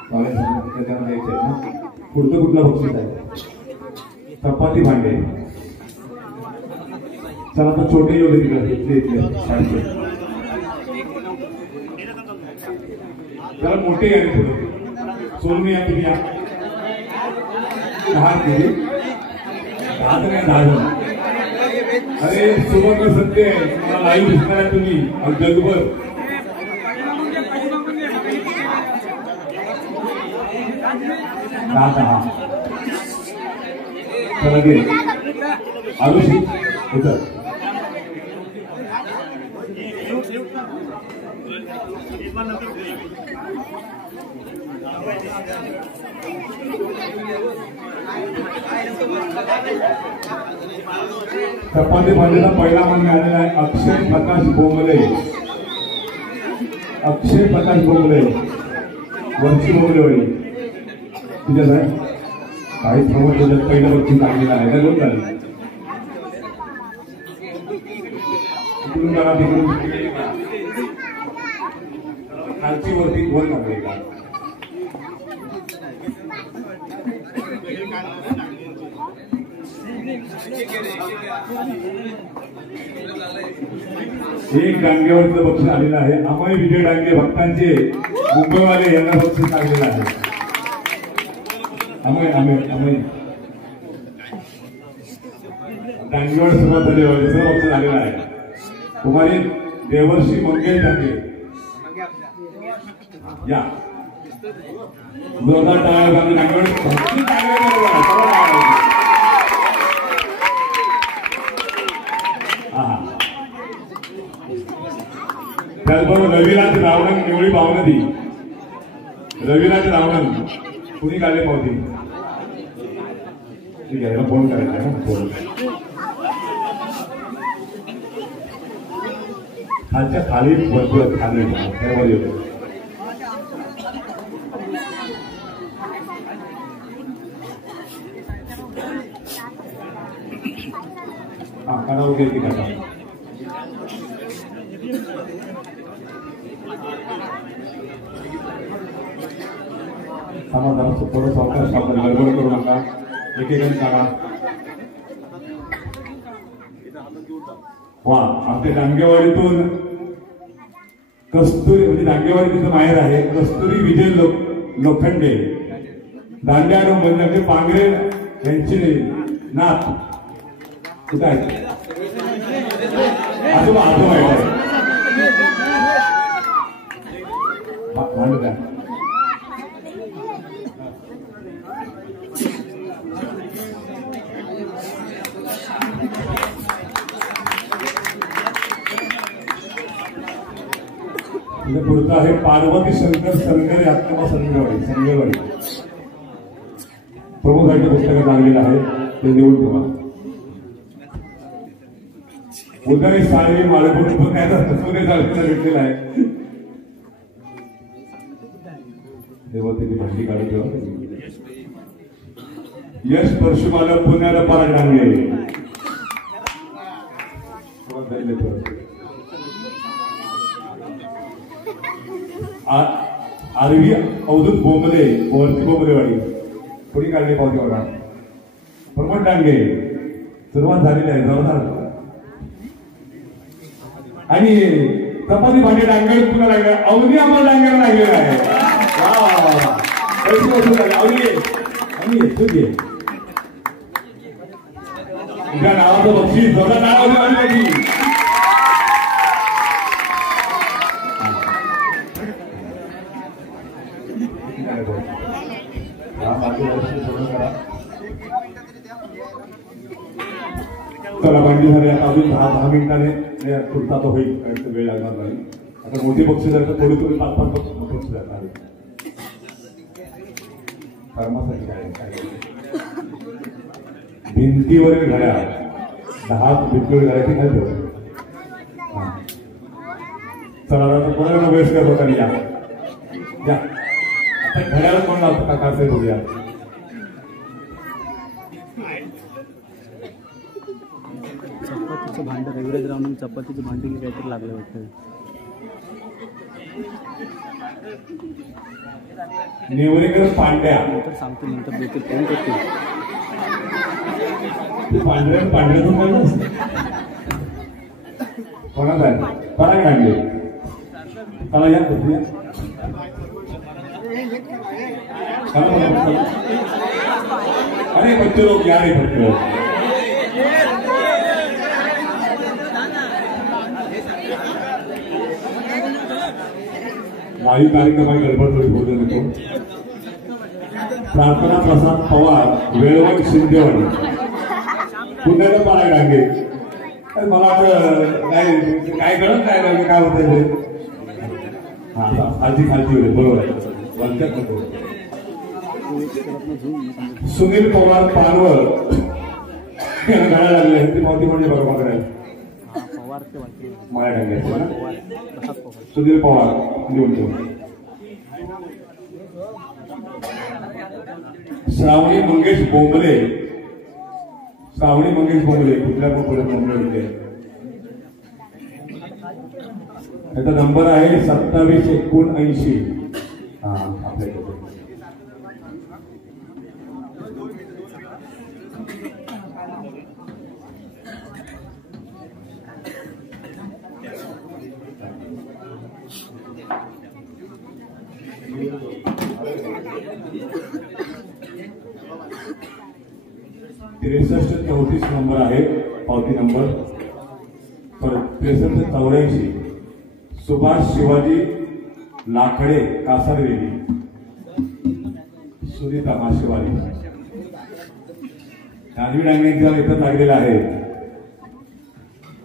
त्याच्यावर द्यायचे आहे ना. पुढचं कुठलं बक्षीस आहे चपाती भांडे. चला आता छोटे एवढे तिकडे जरा मोठे आहे पुढे सोनमी या तुम्ही या 10 केली 10 नाही 10 जण. अरे सुवर्ण सत्य आहे तुम्हाला लाईव्ह दिसणार आहे तुम्ही जगभर 10 चला घे आरुषी उतर चपाती भाजीचा पहिला मान मिळालेला आहे अक्षय प्रकाश बोंबले वरची बोंबलेवाडी तुझ्याच आहे काही समोर तुझ्यात पहिल्या वरती लागलेला आहे का दोन झाली तिकडून करा तिकडून खालची वरती दोन लागले का एक डांगेवरचं बक्षीस आलेलं आहे अमय विजय डांगे भक्तांचे मुंबईवाले यांना बक्षीस लागलेलं आहे अमय डांगेवर सुरुवात झाली दुसरं बक्षीस आलेलं आहे कुमारी देवर्षी मंगेश डांगे या जोरदार टाळ्या डांगेवर त्याचबरोबर रविराज रावण निवळी भावनदी रविराज रावण कुणी काढले पावती ठीक आहे फोन करायचा आहे फोन खालच्या खाली भरपूर खाली त्यावर येतो हा करावं की करा समाधान थोडं सावकाश आपण गडबड करू नका एकेकाने काढा वा आपल्या डांगेवाडीतून कस्तुरी म्हणजे डांगेवाडी तिथं माहेर आहे कस्तुरी विजय लोखंडे दांड्या म्हणजे पांगरे यांची नाथ कुठं आहे आजोबा आहे भांड काय पुढचं आहे पार्वती शंकर संगरे आत्मा संगेवाडी प्रमुखांच्या पुस्तकात आलेलं आहे ते देऊन ठेवा उदय साळवी माळपूर सोने साळवीचा भेटलेला आहे तेव्हा त्याची भांडी काढून ठेवा यश परशुमाला पुण्याला पारा डांगे आरवी अवधूत बोंबले वरची बोंबलेवाडी कोणी काढली पावती बघा प्रमोद डांगे सुरुवात झालेली आहे जोरदार आणि चपाती भांडी डांगे पुन्हा लागला अवधी आम्हाला डांगेला लागलेला आहे तुझ्या नावाचं बक्षीस जोरदार नाव चला भांडी झाली आता अजून 10 मिनिटाने पुढचा तो होईल कारण वेळ लागणार नाही आता मोठी बक्षीस झाली तर थोडी 5-5 बक्षीस जाणार कर्मासाठी काय भिंतीवरील घड्या 10 भिंतीवर घड्याची काय ठेव चला आता कोणाला वेस्ट करत होता या आता घड्याला कोण लावतो का कासे बघूया चपातीचं भांड रविराज रावण चपातीचं भांड की काहीतरी लागलं वाटतं नेवरेकर पांड्या तर सांगतो नंतर देते फोन करते पांढऱ्यातून काय कोणाच आहे कोणा काढले त्याला या अरे बच्चे लोग यार बच्चे लोग वायू कार्यक्रम गडबड थोडी बोलू नको प्रार्थना प्रसाद पवार वेळवण शिंदेवाडी पुण्याला मला डांगे मला वाटतं काय कळत नाही काय होतंय हा खालती खालती होते बरोबर आहे वरच्यात नको. सुनील पवार पानवळ गाड्या लागले ती मावती म्हणजे बरोबर करायला मला डांग्याचं सुनील पवार लिहून ठेव. श्रावणी मंगेश बोंबले कुठल्या पण पुढे बोंबले त्याचा नंबर आहे 2779. हा आपल्याकडे 6334 नंबर आहे पावती नंबर 6384 सुभाष शिवाजी लाकडे कासारवेली सुनीता माशेवाडी दानवी डांगेचा इथं लागलेला आहे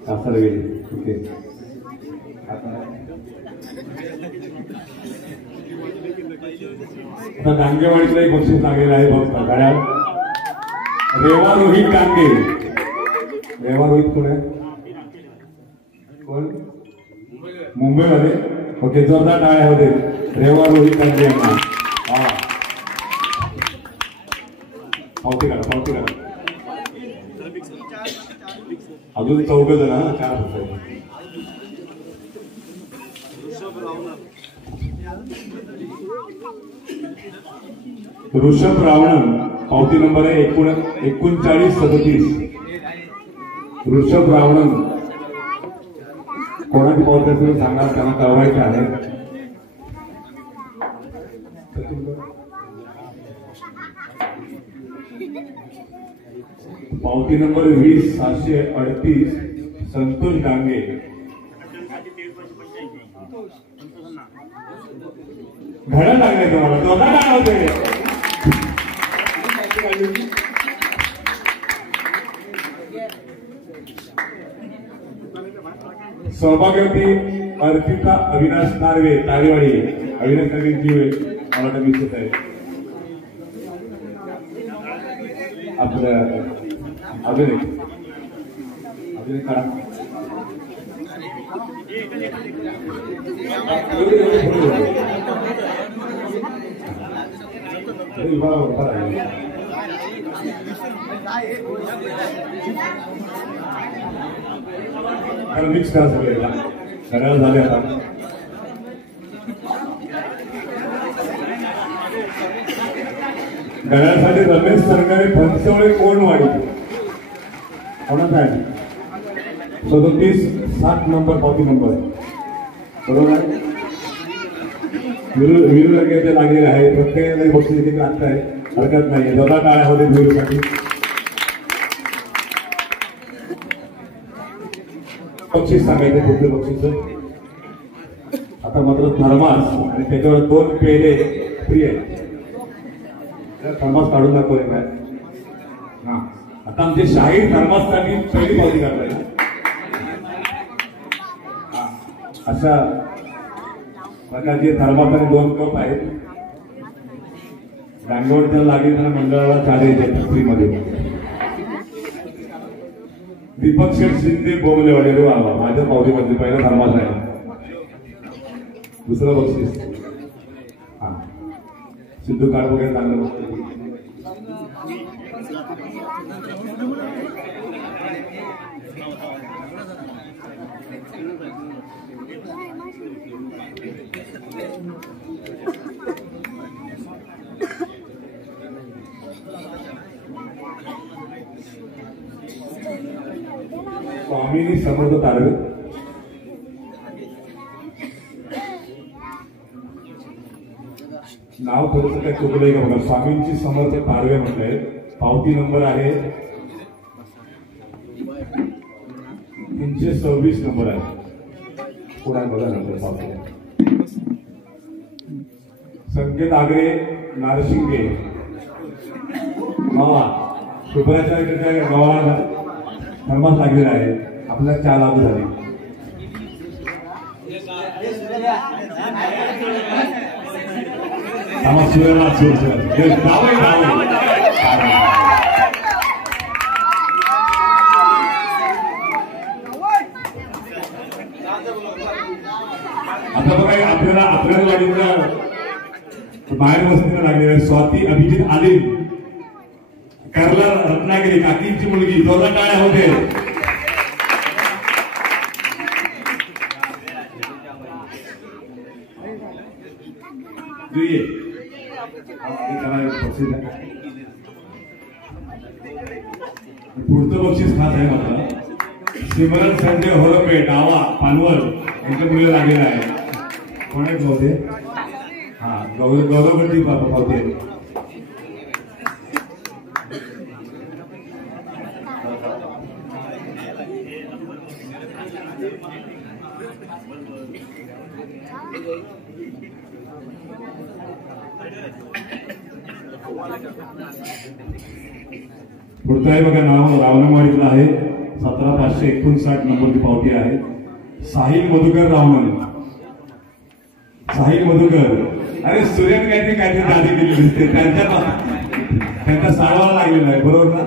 कासारवेली. ओके आता डांगेवाडीला एक बक्षीस लागलेलं आहे बघ गाड्या. रेवा रोहित डांगे रेवा रोहित कोण आहे कोण मुंबईमध्ये. ओके जोरदार टाळ्या होते रेवा रोहित डांगे यांना. हा पावती करा अजून 4 जण 4 होते. ऋषभ रावण पावती नंबर आहे 3937. ऋषभ रावण कोणाची पावती असेल सांगा त्यांना कळवायचे आहे. पावती नंबर 20738 संतोष डांगे. घड्याळ लागले तुम्हाला दोघा काय होते. सौभाग्यवती अर्पिता अविनाश नार्वे तारेवाडी. अविनाश नार्वे जीव मला वाटतं दिसत आहे आपल्या अजून एक करा. मिक्स करा सगळ्याला सगळ्या झाले. आता गळ्यासाठी रमेश सरकारी फणसवळे कोणवाडी कोणाचा आहे 37 नंबर पावती नंबर बरोबर आहे. विरू लगेचे लागलेले आहे. प्रत्येकाला बक्षीस देखील लागत आहे हरकत नाही. जरा टाळ्या होते विरूसाठी. बक्षीस सांगायचे कुठले बक्षीस. आता मात्र थर्मास आणि त्याच्यावर 2 पेढे फ्री आहे. थर्मास काढून दाखवले काय. हा आता आमचे शाहीर थर्माससाठी पहिली पावती काढताय. अशा प्रकारचे थर्मास 2 कप आहेत. डांगेवाडीला लागेल त्यांना मंडळाला 4 यायचे फ्रीमध्ये. दीपक शेठ शिंदे बोमलेवाडी आला माझ्या पावतीमध्ये पहिला थर्मास आहे. दुसरं बक्षीस हा सिद्धू कार्ड वगैरे चांगलं बघतो. स्वामीनी समर्थ तारवे नाव थोडंसं काय चुकलंय का बघा. स्वामींची समर्थ तारवे म्हणलंय. पावती नंबर आहे 326 नंबर आहे. पुढे बघा नंबर पावती. संकेत आगरे नारशिंगे मावा सुपराच्या गावाला थर्मास लागलेला आहे. आपल्याला चहा लागू झाली. आता बघा आपल्याला आपल्या गाडीला बाहेर वस्तीला लागलेला स्वाती अभिजित आदिल कर्ला रत्नागिरी काकींची मुलगी जोरदार टाळ्या होते. पुढचं बक्षीस खास आहे आपलं. सिमरन संजय होरपे डावा पानवल यांच्या मुलीला लागलेला आहे. कोण आहेत होते? हा गौरववरती पावते. पुढचं आहे बघा नाव रावणवाडीतलं आहे. 17559 नंबरची पावती आहे. साहिल मधुकर रावण. साहिल मधुकर. अरे सूर्यन काहीतरी जादी केली दिसते. त्यांच्या साडवाला लागलेला आहे बरोबर ना.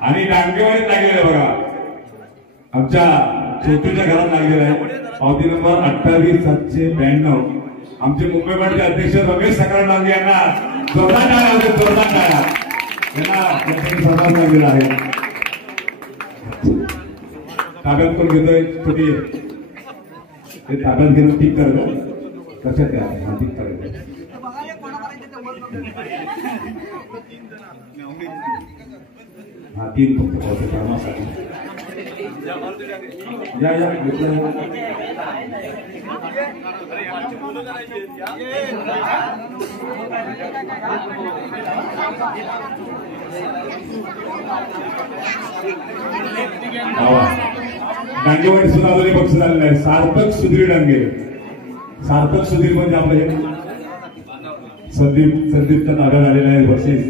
आणि डांगेवाडीत लागलेलं आहे बघा. आमच्या छोटूच्या घरात लागलेला आहे. पावती नंबर 28792. आमचे मुंबई बोर्डचे अध्यक्ष रमेश सकाळ डांगे यांना जोरदार टाळ्या होते. जोरदार टाळ्या यांना सहभाग लागलेला आहे. ताब्यात पण घेतोय छोटी ते ताब्यात घेऊन ठीक करत कशात द्या ठीक करायचं. हा 3 फक्त पावते कामासाठी या डांगेवाडी सुद्धा दोन्ही पक्ष झालेला आहे. सार्थक सुधीर डांगे. सार्थक सुधीर म्हणजे आपलं हे संदीपच्या ताब्यात आलेला आहे. बक्षीस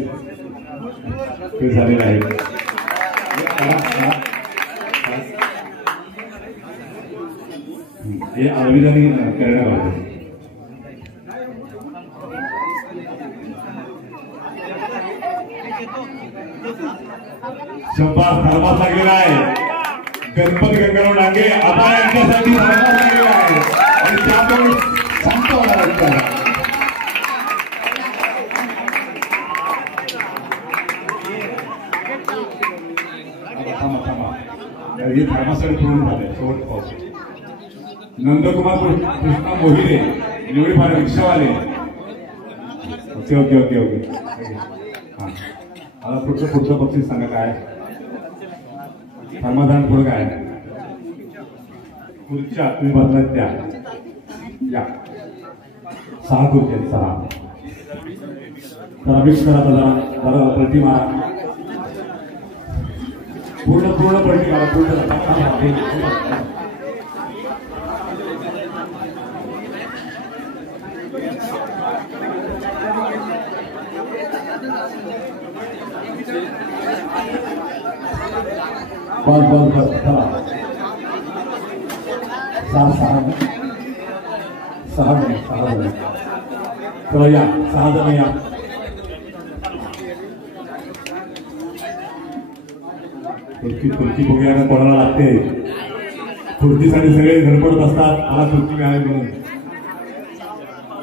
ते झालेलं आहे. हे अविधानी करण्यात आलं. शंभर धर्मात लागलेला आहे. गणपती गंगाराम डांगे आता यांच्यासाठी धर्मात लागलेला आहे आणि त्यामुळे शांत होणार आहे. हे धर्मासाठी पूर्ण झाले. शेवट पाऊस. नंदकुमार कृष्णा मोहिरे निवडी फार रिक्षावाले. ओके ओके ओके ओके हा आता पुढचं बक्षीस सांगा काय समाधान पुढं काय खुर्च्या तुम्ही बसलात त्या या 6 खुर्च्या 6. तर अभिष करा जरा प्रतिमा पूर्ण पलटी करा. पूर्ण बस चला 6 जण चला या 6 जण या. खुर्ची बघायला कोणाला लागते. खुर्चीसाठी सगळे धडपडत असतात. मला खुर्ची मिळाली म्हणून.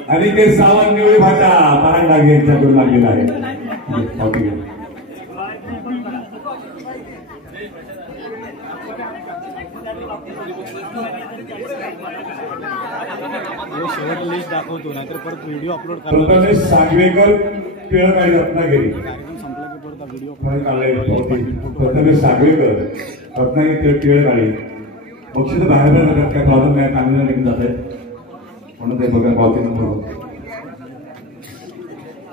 आणि ते सावंत निवडी भाषा पहाड लागे यांच्याकडून लागलेला आहे. शेवट लिस्ट दाखवतो नाहीतर परत व्हिडिओ अपलोड प्रथमेश सागवेकर टिळकाळी रत्नागिरी. संपला की परत व्हिडिओ प्रथमेश सागवेकर रत्नागिरी टिळकाळी. बक्षीस बाहेर काय प्रॉब्लेम नाही. चांगलं निघून जात आहे म्हणून ते बघा पावती नंबर.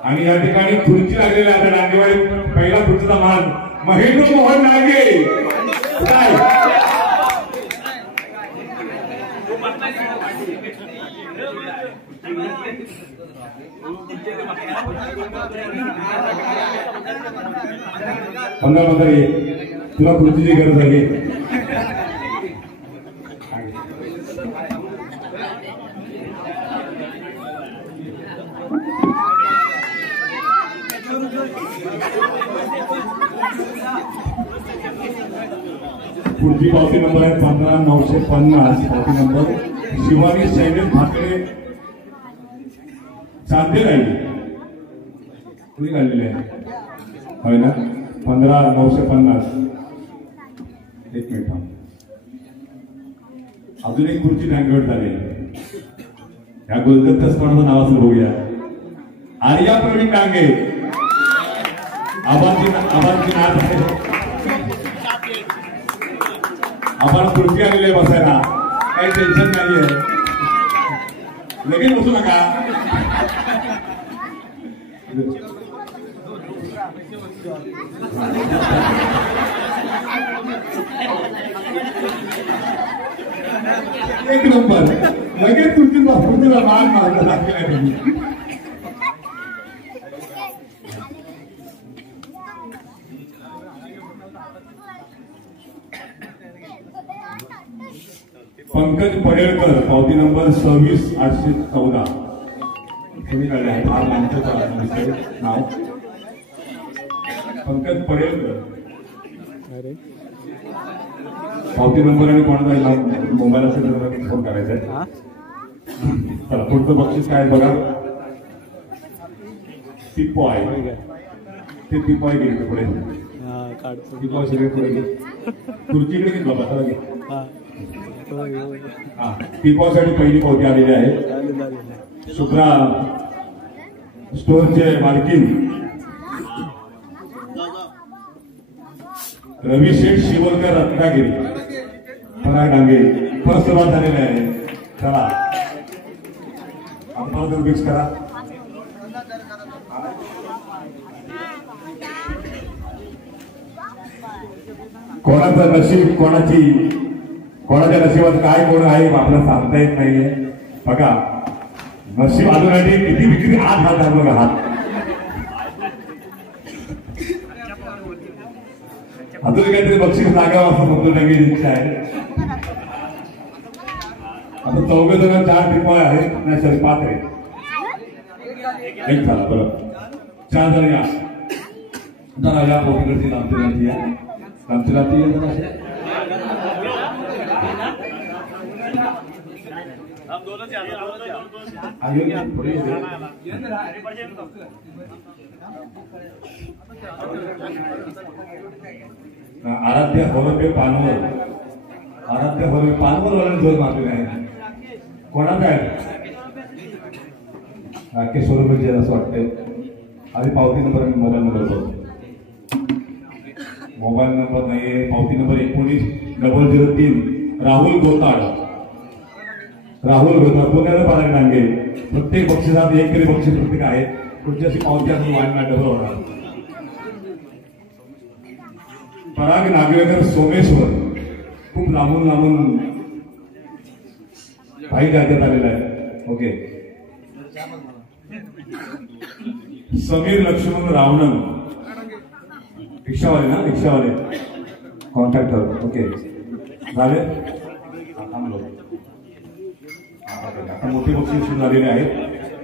आणि या ठिकाणी खुर्ची लागलेली आहे. डांगेवाडी पहिला खुर्चीचा मान महेंद्र मोहन डांगे. पंधरा ये तुला खुर्चीची गरज आहे. पुढची पावती नंबर आहे 15950. पावती नंबर शिवानी शैलेश भाकरे चांदे राहिली कुणी काढलेले आहे होय ना. 15950. एक मिनिट अजून एक खुर्ची बँकवेट झाली. या गोलकत्ता स्पर्धाचं नाव असं बघूया. आर्या प्रवीण डांगे आबांची नाच आहे. आम्हाला खुर्ची आलेली आहे बसायला. काही टेन्शन नाहीये. लगेच बसू नका. एक नंबर लगेच तुमची खुर्चीला मान मारला लागेल. पंकज पडेळकर पावती नंबर 26814. तुम्ही काढले आहे नाव पंकज पडेळकर. पावती नंबर आणि कोणाचा मोबाईल असेल तर फोन करायचा आहे. चला पुढचं बक्षीस काय बघा. टिपॉय ते टिपॉय गेले पुढे. टिपॉय सगळे पुढे गेले. खुर्चीकडे घेतला बसा घे. टिपॉसाठी पहिली पावती आलेली आहे. शुभ्रा स्टोअरचे मालकीन रवी शेठ शिवलकर रत्नागिरी पराग डांगे फर्स्ट सुरुवात झालेली आहे. चला आपण फिक्स करा. कोणाचं नशीब कोणाच्या नशिबात काय कोण आहे आपल्याला सांगता येत नाहीये. बघा नशीब अजूनसाठी किती विक्री हात आहे बघा. हात अजून काहीतरी बक्षीस लागावं असं समजून नवीन इच्छा आहे. आता 4 जण 4 टिपॉय आहेत. नाही सॉरी 5 आहे. एक झाला बरं 4 जण या. जरा या पोटीकडची लांबची या. लांबची आराध्य होलपे पानवर. आराध्य होलपे पानवर वाले जोर मारले आहे. कोणाचा आहे राकेश स्वरूपजी असं वाटतंय. आधी पावती नंबर आणि मोबाईल नंबर बघतो. मोबाईल नंबर नाहीये. पावती नंबर 19-003 राहुल गोताळ. पुण्याला पराग डांगे. प्रत्येक बक्षिसात एक तरी बक्षीस प्रत्येक आहे. पुढची अशी पावती असून वाढणार डबल होणार. पराग नागवेकर सोमेश्वर खूप लांबून भाई राज्यात आलेला आहे. ओके. समीर लक्ष्मण रावणन रिक्षावाले ना. रिक्षावाले कॉन्ट्रॅक्टर. ओके झाले. आता मोठी बक्षीस सुरू झालेली आहे.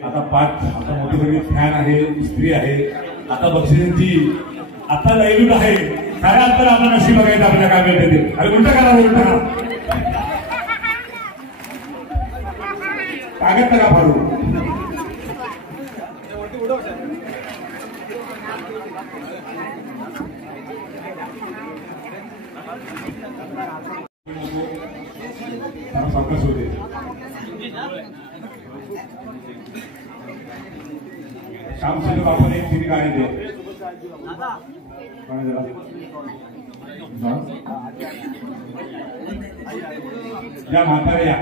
आता 5 आता मोठी सगळी फॅन आहे. स्त्री आहे. आता बक्षिसांची आता लाईव्ह आहे. खऱ्या तर आपलं नशीब बघायचं आपल्याला काय मिळते ते. अरे उलटा करा उलटा कागद करा फाडू. सावकाश होते. श्यामचंद्र आपण एक तिने गाणी दे. या म्हाताऱ्या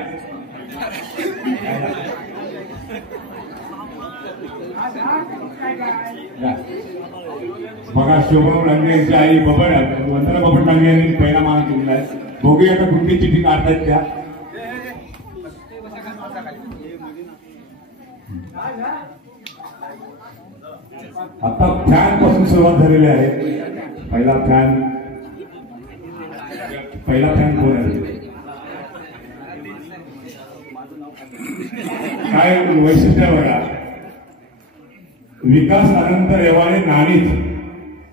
बघा शोभन डांगे यांची आई वंदना बबन डांगे यांनी पहिला मान केलेला आहे. बघूया आता कुठली चिठी काढतायत त्या. आता फॅन पासून सुरुवात झालेली आहे. पहिला फॅन कोण आहे? काय वैशिष्ट्य आहे बघा. विकास अनंत रेवाळे नाणीच,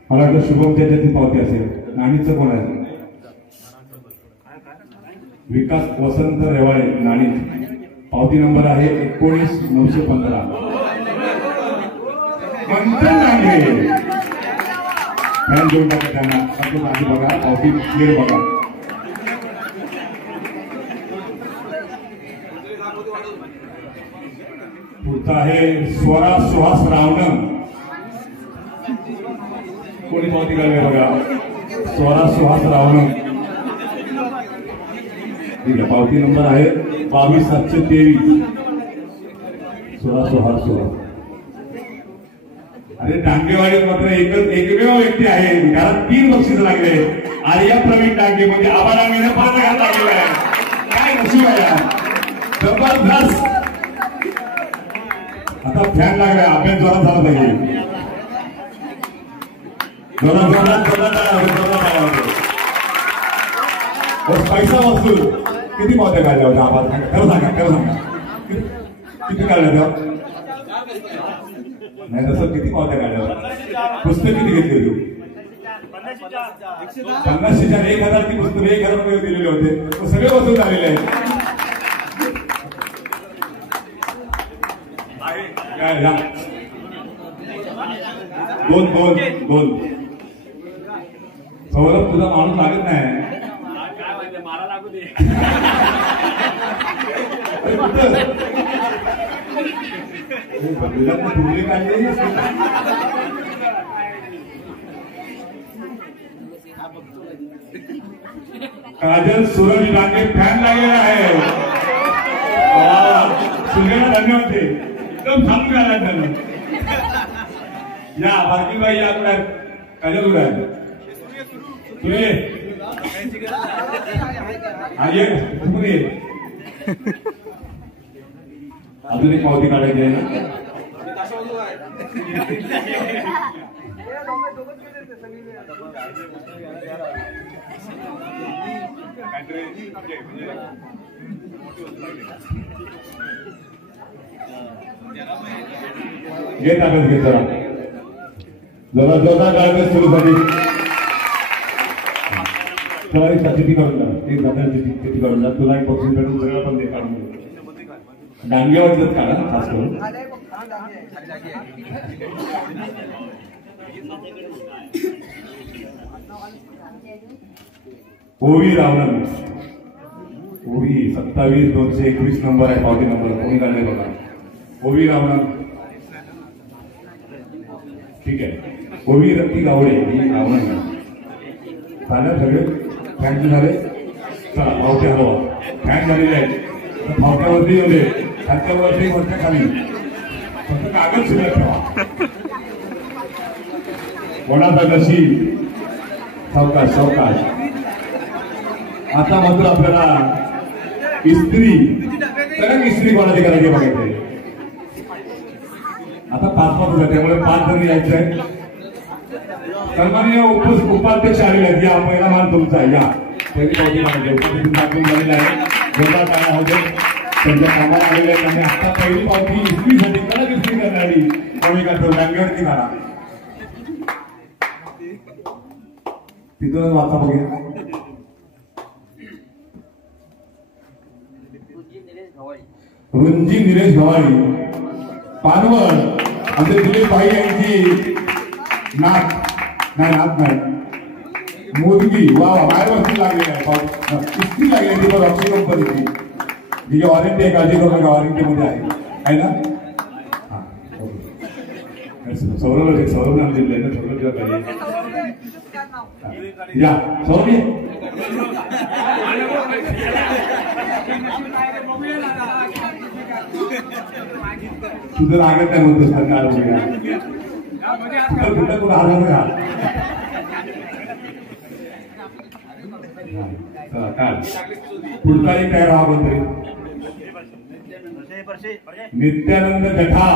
मला वाटतं शुभमच्या ती पावती असेल. नाणीचं कोण आहे? विकास वसंत रेवाळे नाणीच, पावती नंबर आहे 19,915. फॅन देऊन टाका त्यांना. आधी बघा पावती क्लिअर बघा. पुढचा आहे स्वरा सुहास रावणम. कोणी पावती काढली बघा. स्वरा सुहास रावणम. ठीक आहे, पावती नंबर आहे 22,723. स्वरा सुहास सुहास. अरे डांगेवाडीत मात्र एकमेव व्यक्ती आहे घरात 3 बक्षीस लागले. आर्या प्रवीण डांगे म्हणजे आबा डांगेने परत घात लागलेला आहे. काय नशीब आहे, जबरदस्त. आता फॅन लागलाय, अभ्यास जोरात झाला पाहिजे. पैसा वसूल. किती पावत्या काढल्या होत्या आबा? खरं सांगा. किती काढल्या होत्या? नाही तसं किती पावत्या काढल्या होत्या? पुस्तक किती घेतली होती? 50,000. 1,000 ची पुस्तक 1,000 रुपये दिलेले होते. सगळे वसूल झालेले आहेत. काय दोन सौरभ, तुझा माणूस लागत नाही. मारा लागू दे. काजल सूरज डांगे फॅन लागलेला आहे. सूर्याला धन्यवाद दे. एकदम सांगून आला त्यानं. या बाकी बाई आपल्या काजल उडा तुझे अजून एक पावती काढायची आहे ना. घे ताकद घे जरा जोरदार काढण्यास सुरू झाली. चिठी काढून जा. चिठी काढून जा. तुला एक बक्षीस भेटून सगळं पण दे काढून. डांगेवाडीच काढा खास करून. ओवी रावणन. ओवी 27,221 नंबर आहे पावती नंबर. कोणी काढले बघा. ओवी रावणन. ठीक आहे. ओवी रक्ती गावडे ही रावणन. झालं सगळे फॅन झाले. चला पावत्या हवा. फॅन झालेले आहेत. पावत्यावरती येऊ दे. खात्यावरती वरच्या खाली फक्त कागद शिल्लक ठेवा. कोणाचा कशी सावकाश. आता मात्र आपल्याला इस्त्री कोणाची करायची बघायचंय. आता 5 होत्या त्यामुळे 5 जण यायचंय. सन्माननीय उपाध्यक्ष आलेले आहेत. या पहिला मान तुमचा. या पहिली पावती मागायची दाखवून झालेला आहे. जोरदार टाळ्या होते. त्यांच्या कामाला आलेले आहेत. आणि आता पहिली पावती इस्त्रीसाठी कडक इस्त्री करणारी भूमिका डांगेवरती काढा. तिथूनच वाचा बघूया. रुंजी निलेश गवाळी पानवळ. आमचे दिलीप भाई यांची नाथ नाही मोदगी. वा बाहेर वस्तू लागलेली आहे. इस्त्री लागलेली पण ऑक्सी कंपनीची. जी वॉरंटी आहे. काळजी करू नका. वॉरंटी मध्ये आहे ना. सौरभ सौरभला दिले ना. सौरभ या सौरभ तुझं लागत नाही म्हणतो सरकार कुठं कुठं आलं का. पुढचा एक तयार व्हा मंत्री. नित्यानंद जठा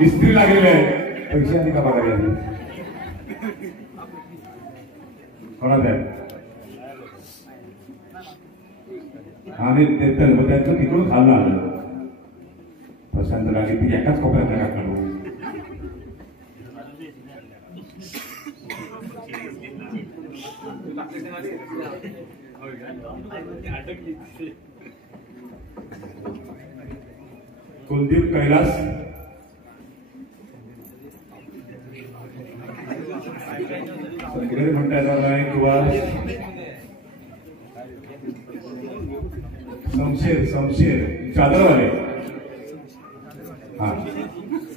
इस्त्री लागलेले आहे पैसे आणि का बघा कोणाच आहे आणि त्यांचं तिकडून खाल्लं आलं प्रशांत गाडी ती एकाच कोपऱ्यात नका काढू कुलदीप कैलास म्हणता येणार नाही किंवा शमशेर चादरवाले हा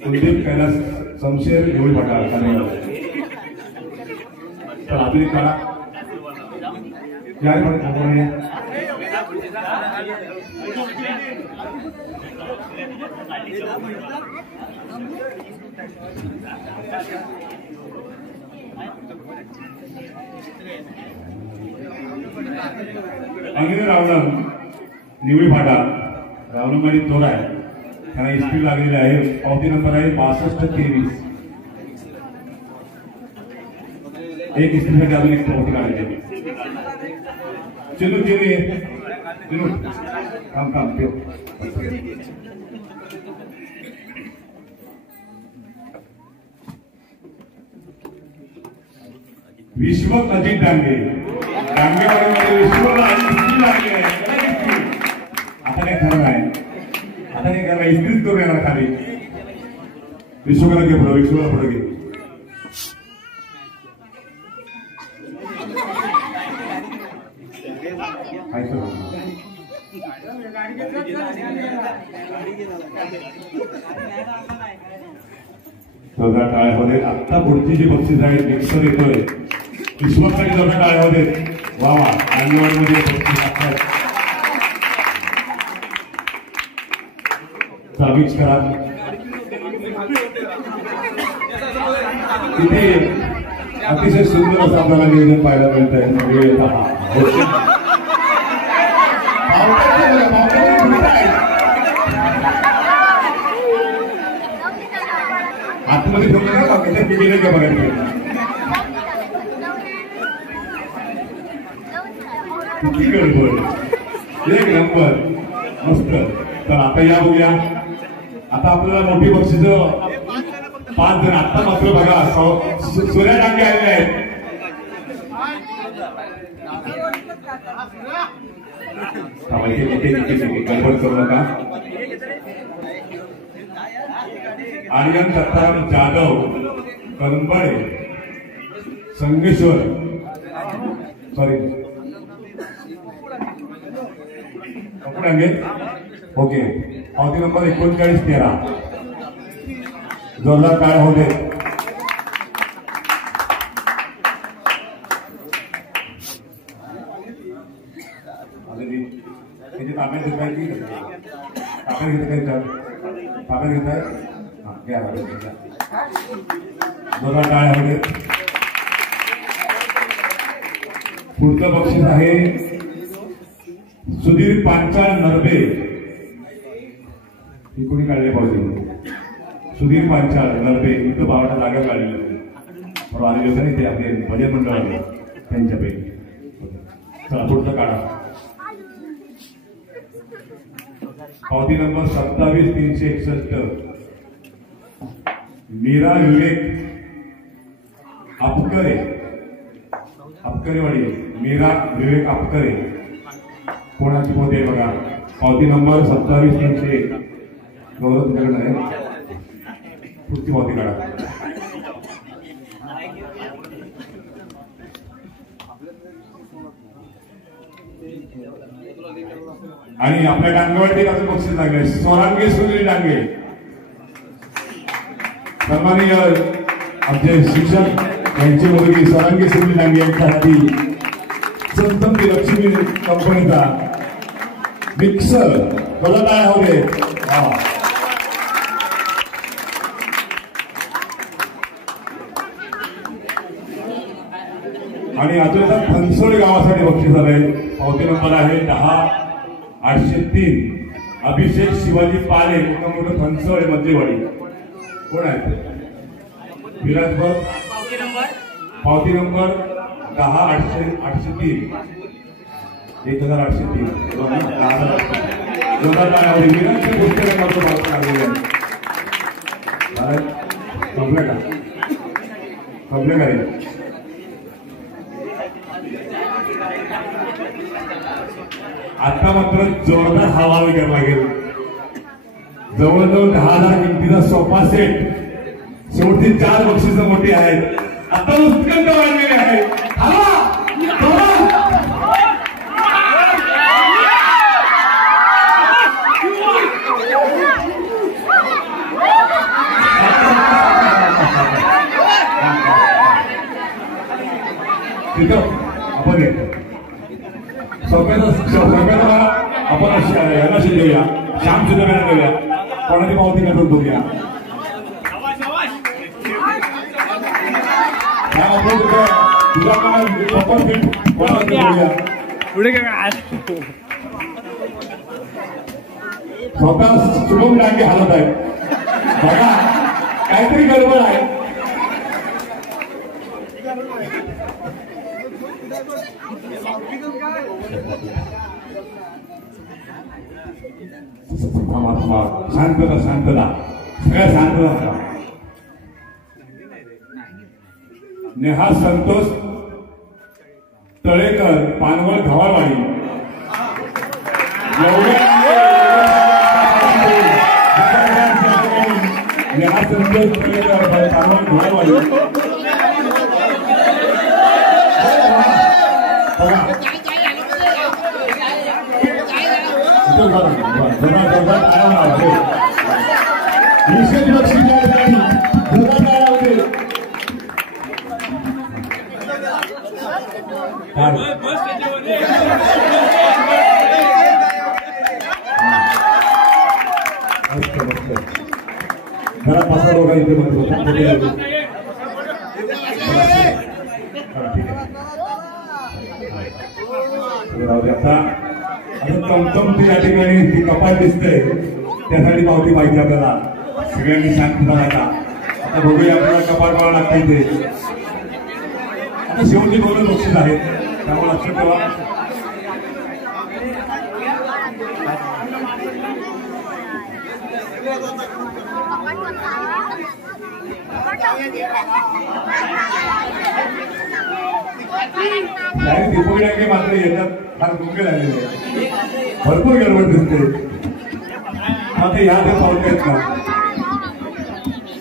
कुलदीप कैलास शमशेर घेऊन पटाल तर आपली काळा अंगिनी रावणम निवळी फाटा रावणमारी तोर आहे त्यांना इस्त्री लागलेली आहे पावती नंबर आहे 6223 एक इस्त्रीसाठी अजून एक पावती काढायची चिनू थांब विश्वक अजित डांगे डांगेवाडीमध्ये विश्वला लागले आता नाही खरं आहे आता नाही खरं इस्त्रीच करून येणार खाली विश्वला घे पुढे विश्वला पुढे घे टाळ्यामध्ये आत्ता पुढची जी बक्षीस आहे मिक्सर येतोय विश्वासाठी दोघा टाळ्यामध्ये वा वा अंगणवाडीमध्ये बक्षीस मिक्स करा तिथे अतिशय सुंदर असं आपल्याला नियोजन पाहायला मिळत आहे आतमध्ये ठेवलं का बघायचं किती गडबड एक नंबर मस्त तर आता या बघूया आता आपल्याला मोठी बक्षीस 5 जण आता मात्र बघा सूर्या डांगे आलेले आहेत गडबड करू नका आर्यन दत्ताराम जाधव करंबळे संगेश्वर सॉरी डांगे ओके पावती नंबर 3913 जोरदार काय होते ताब्यात घेत आहे की ताब्यात घेत आहे जोरदार काय होते पुढचं बक्षीस आहे सुधीर पांचाळ नरबे ही कोणी काढले पाहिजे सुधीर पांचाळ नरबे इथं बावटा जागा काढलेले होते आलेले होते नाही ते आपले भजन मंडळ आले त्यांच्यापैकी चला पुढचं काढा पावती नंबर 27361 मीरा विवेक अपकरे अपकरेवाडी मीरा विवेक अपकरे कोणाची पोते बघा पावती नंबर 27301 गौरव तुझ्याकडे आहे पुढची पावती काढा आणि आपल्या डांगेवरती कसं बक्षीस लागले सोरांगे सुनील डांगे सन्माननीय आमचे शिक्षक यांची मुलगी सोरांगे सुनील डांगे यांच्या हाती संतमती लक्ष्मी कंपनीचा मिक्सर बदल काय होते आणि अजून फनसोड गावासाठी बक्षीस आलंय पावती नंबर आहे 10803 अभिषेक शिवाजी पाले मोठं फणसवळे मध्यवाडी कोण आहे विराजभर पावती नंबर 10-803 1803 विरांच्या पुस्तक संपलं का आता मात्र जोरदार हवा करायला लागेल जवळजवळ 10,000 किमतीचा सोफा सेट शेवटची 4 बक्षिसं मोठी आहेत आता उत्कंठ वाढलेली आहे हवा तिथं आपण सोप्याला आपण याला शिजवूया श्याम शिजवण्याला देऊया कोणाची पावती करतो बघूया स्वतः शुभम डांगे हालत आहे बघा काहीतरी गडबड आहे शांतता शांतता सगळ्या शांतता नेहा संतोष तळेकर पानवळ घवाळवाडी नेहा संतोष तळेकर पानवळ घवाळवाडी निषेध बक्षीस जरा पासा रोगा इथे आता चमचमती या ठिकाणी ती कपाट दिसते त्यासाठी पावती पाहिजे आपल्याला सगळ्यांनी शांत राहा आता बघूया आपल्याला कपाट मला लागता येते आता शेवटी 2 बक्षीस आहेत त्यामुळे लक्षात ठेवा दीपक डांगे मात्र याच्यात फार गुंगे झालेले भरपूर गडबड दिसते आता या त्या पावत्या आहेत का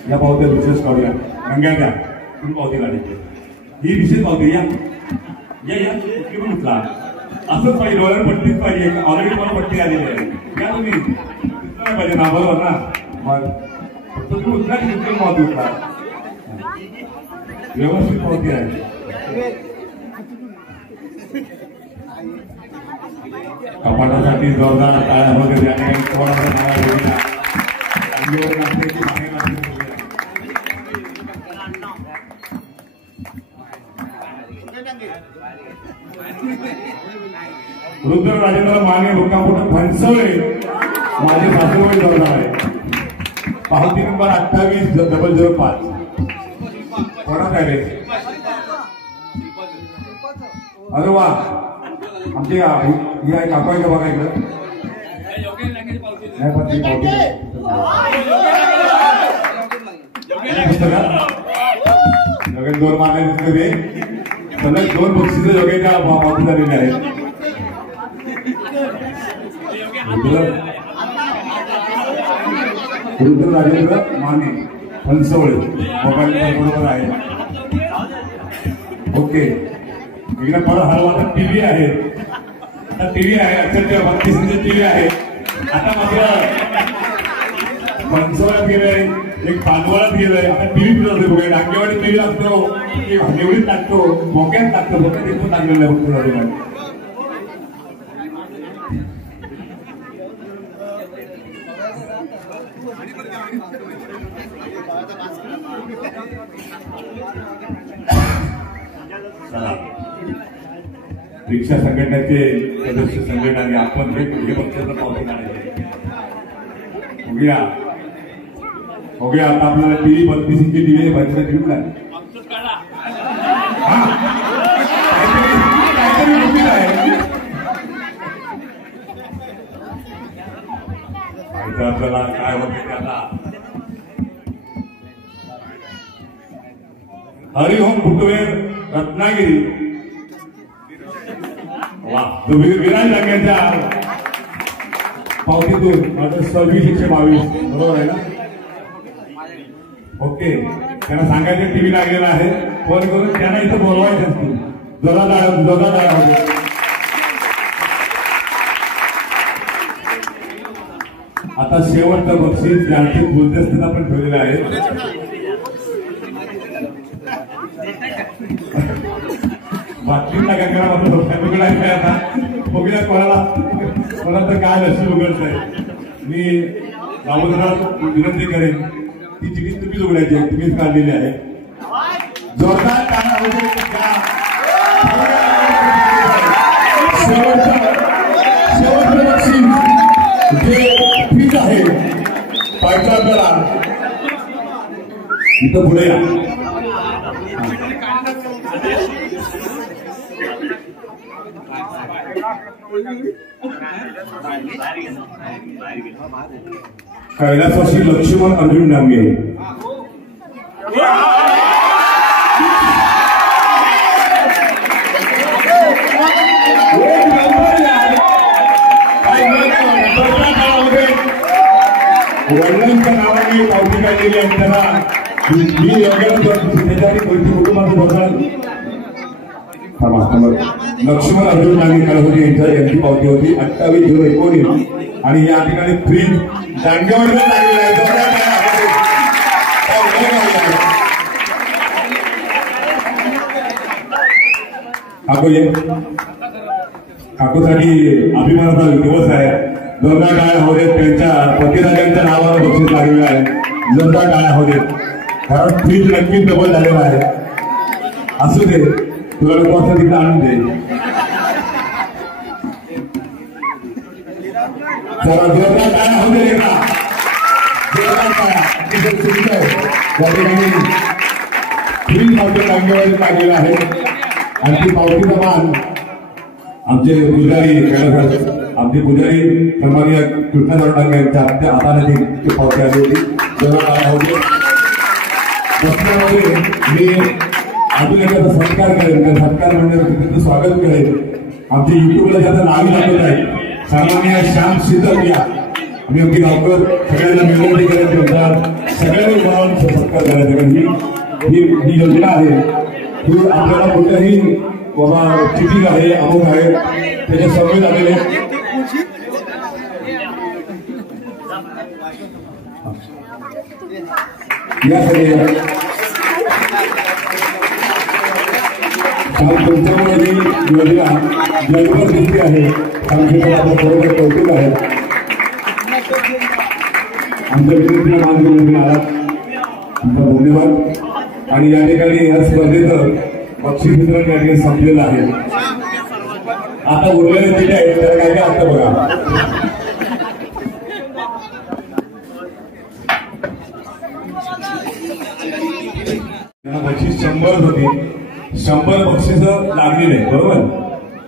या पावत्या विशेष काढूया गंग्या द्या तुम्ही पावती काढायची ही विशेष पावती या या या कुठली पण उचला असंच पाहिजे डोळ्यावर पट्टीच पाहिजे ऑलरेडी मला पट्टी आलेली आहे या तुम्ही नाही पाहिजे ना बरोबर ना मग फक्त तुम्ही उचला की कुठली पावती उचला व्यवस्थित पावती आहे कपाटासाठी जोरदार टाळ्या वगैरे रुद्र राजेंद्र माने लोकांपुढे फणसवळे माझे सासूबाई जोरदार आहे पावती नंबर 28-005 कोणाच आहे रे अरे वा आमची ही आहे काका आहे का बघा इकडं नाही पण ती पावती जगन 2 मागे दिसते सलग 2 बक्षिसे जगेच्या पावती झालेली आहेत रुद्र राजेंद्र माने फणसवळे मोबाईल बरोबर आहे ओके इकडे परत हलवा आता टीव्ही आहे आता टीव्ही आहे अक्षरशः 32 इंच टीव्ही आहे आता मात्र फणसवळ्यात गेलंय एक पानवळ्यात गेलंय आता टीव्ही फिरवते बघा डांगेवाडी टीव्ही लागतो एक हनेवडीत लागतो मोक्यात लागतो मोक्यात इथून लागलेलं आहे फक्त रिक्षा संघटनेचे सदस्य संघटना आपण हे पक्षाचं पावती काढायचे हो गया आता आपल्याला टीव्ही 32 इंची टीव्ही आहे बाजूला टीव्ही काय आपल्याला काय होते त्याला हरिओम फुटवेर रत्नागिरी वा विराज लागण्याच्या पावतीतून आता 2622 बरोबर आहे ना ओके त्यांना सांगायचं टीव्ही लागलेला आहे फोन करून त्यांना इथं बोलवायचं असतील जोरादार आता शेवटचं बक्षीस यांचे गुलदस्त्यात आपण ठेवलेलं आहे बातमी नका करा मात्र आता बघूया कोणाला तर काय नशीब उघडत आहे मी दामोदराला विनंती करेन ती चिठ्ठी तुम्हीच उघडायची आहे तुम्हीच काढलेली आहे जोरदार शेवटचं बक्षीस जे फीज आहे पाहिजे आपल्याला इथं पुढे या कैलासवासी लक्ष्मण अर्जुन डांगे वडिलांच्या नावाने पावती काढलेली आहे त्यांना मी त्याच्यावर कुटुंबाचं बदल लक्ष्मण अर्जुन डांगे काळभोजी यांची पावती होती 28/0/19 आणि या ठिकाणी फ्रीज डांगेवर लागलेला आहे काकूसाठी अभिमानाचा दिवस आहे जोरदार टाळ्या होऊ देत त्यांच्या पतिराजांच्या नावावर बक्षीस लागलेलं आहे जोरदार टाळ्या होऊ देत कारण फ्रीज नक्कीच डबल झालेला आहे असू दे तुला नको असं तिकडे आणून दे जरा जोरदार टाळ्या होऊ दे का जोरदार टाळ्या या ठिकाणी फ्रीज पावती टांगेवर लागलेला आहे आणि ती पावतीचा मान आमचे पुजारी आमचे पुजारी सन्माननीय कृष्णराव डांगे यांच्या हाताने ती पावती आली होती जोरदार टाळ्या होते बसण्यामध्ये मी अजून एखादा सत्कार करेल त्या सत्कार म्हणजे स्वागत करेल आमच्या युट्यूबला ज्याचं नाव लागत आहे सन्माननीय श्याम सिद्धप्रिया आम्ही अगदी गावकर सगळ्यांना विनंती करायची त्यांचा सगळ्यांनी बोलावून सत्कार करायचा कारण ही योजना आहे ही आपल्याला कुठल्याही बाबा चिठीक आहे अमुक आहे त्याच्या सवय आलेले यासाठी तुमच्यामुळे ही योजना जगभर दिसते आहे आमच्या बरोबर कौतुक आहे आमच्या विनंतीला मान देऊन आलात तुमचा धन्यवाद आणि या ठिकाणी या स्पर्धेचं बक्षीस वितरण या ठिकाणी संपलेलं आहे आता उरलेले जिथे आहेत त्याला काय काय असतं बघा बक्षीस 100 होती 100 बक्षीस लागलेली आहे बरोबर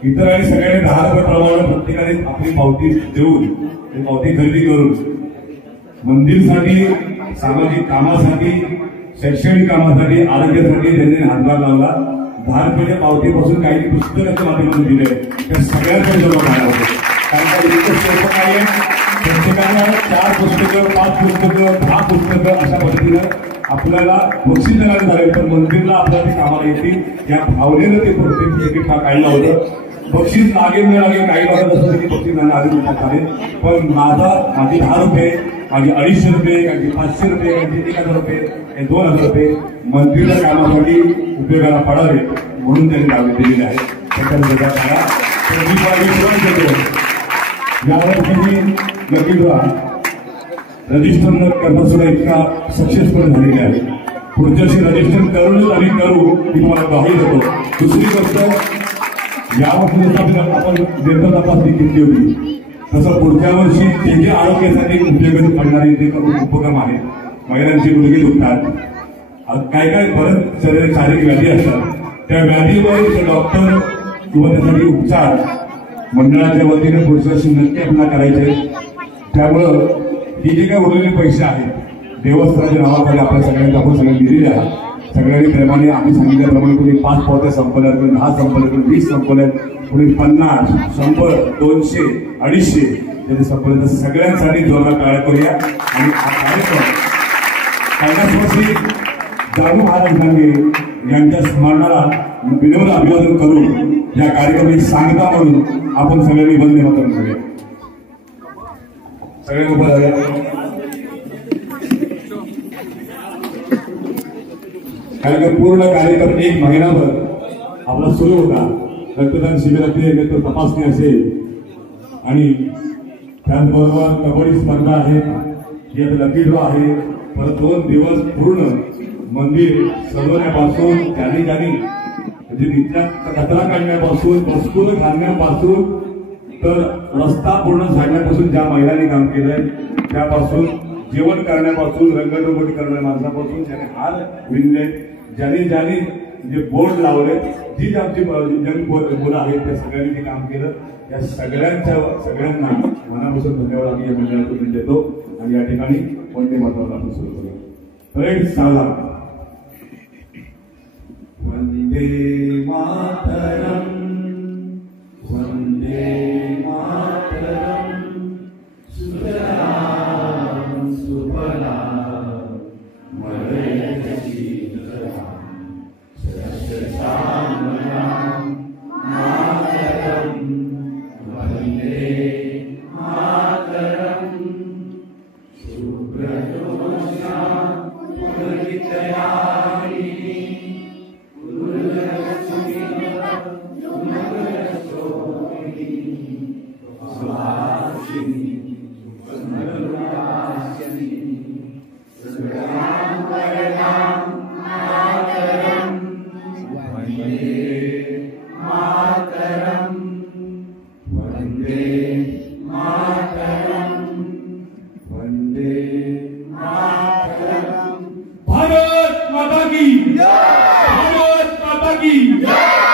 इतर आणि सगळ्यांनी 10 रुपये प्रमाणे प्रत्येकाने आपली पावती देऊन पावती खरेदी करून मंदिरसाठी सामाजिक कामासाठी शैक्षणिक कामासाठी आरोग्यासाठी त्यांनी हातभार लावला 10 रुपयाच्या पावतीपासून काही पुस्तकाच्या माध्यमातून दिले त्या सगळ्यांकडे जमा झाला होते कारण का इतकं सोपं नाही आहे प्रत्येकानं 4 पुस्तकं 5 पुस्तकं 10 पुस्तकं अशा पद्धतीनं आपल्याला बक्षीस देण्यात झाले पण मंदिरला आपल्याला ते कामाला येतील या भावनेनं ते प्रत्येक तिकीट काढलं होतं बक्षीस लागेल न लागेल काही लोकांना असं की बक्षीस त्यांना आधी मिळत आहे पण माझे 10 रुपये माझे 250 रुपये काही 500 रुपये काही 1000 रुपये हे 2000 रुपये मंदिराच्या कामासाठी उपयोगाला पडावे म्हणून त्यांनी दावे दिलेले आहेत त्याच्याबद्दल यावर तुम्ही नक्कीच रजिस्टर न करणं सुद्धा इतका सक्सेसफुल झालेले आहे पुढच्याशी रजिस्टर करूनच आम्ही करू मी तुम्हाला ग्वाही देतो दुसरी गोष्ट यावर्षी आपण देता तपासणी घेतली होती तसं पुढच्या वर्षी जे जे आरोग्यासाठी उपयोगी पडणारे जे उपक्रम आहेत, महिलांची गुडघे दुखतात, काय काय बरंच शारीरिक व्याधी असतात, त्या व्याधीवर डॉक्टर किंवा त्यासाठी उपचार मंडळाच्या वतीने पुढच्या वर्षी नक्की आपल्याला करायचे. त्यामुळं ही जे काही उरलेले पैसे आहेत देवस्थानाच्या नावाखाली आपल्या सगळ्यांना आपण सगळ्यांनी दिलेले आहेत. सगळ्यांनी प्रेमाने आम्ही सांगितल्याप्रमाणे कोणी 5 पावत्या संपल्या, कोणी 10 संपल्या, कोणी 20 संपल्या, कोणी 50, 100, 200, 250 त्याचे संपले. तर सगळ्यांसाठी जोरदार टाळ्या करूया आणि हा कार्यक्रम 50 वर्षी जानू महाराज गांधी यांच्या स्मरणाला विनोद अभिवादन करून या कार्यक्रमाची सांगता म्हणून आपण सगळ्यांनी वंदे मातरम करूया. सगळ्यांनी उभं राहूया. कारण की पूर्ण कार्यक्रम 1 महिनाभर आपला सुरू होता. रक्तदान शिबिरातली रक्त तपासणी असेल आणि त्याचबरोबर कबड्डी स्पर्धा आहे, ही आता लकी ड्रॉ आहे. परत 2 दिवस पूर्ण मंदिर सजवण्यापासून ज्यानी म्हणजे तिथल्या कचरा काढण्यापासून, वस्तू घालण्यापासून तर रस्ता पूर्ण झाडण्यापासून ज्या महिलांनी काम केलंय त्यापासून जेवण करण्यापासून रंगरंगोटी करणाऱ्या माणसापासून ज्याने हार विणले, ज्याने जे बोर्ड लावले, जी आमची जंग मुलं आहेत त्या सगळ्यांनी ते काम केलं. या सगळ्यांना मनापासून धन्यवाद आम्ही या मंडळातून देतो आणि या ठिकाणी वंदे मातरम आपण सुरू करूया. परेड साला वंदे मातरम, वंदे मातरम, सुतराम सुफलाम मलयजशीतलाम शस्त्रसामलाम मातरम, वंदे मातरम, सुप्रजोषा पुलकितयामिनी भारत माता की जय.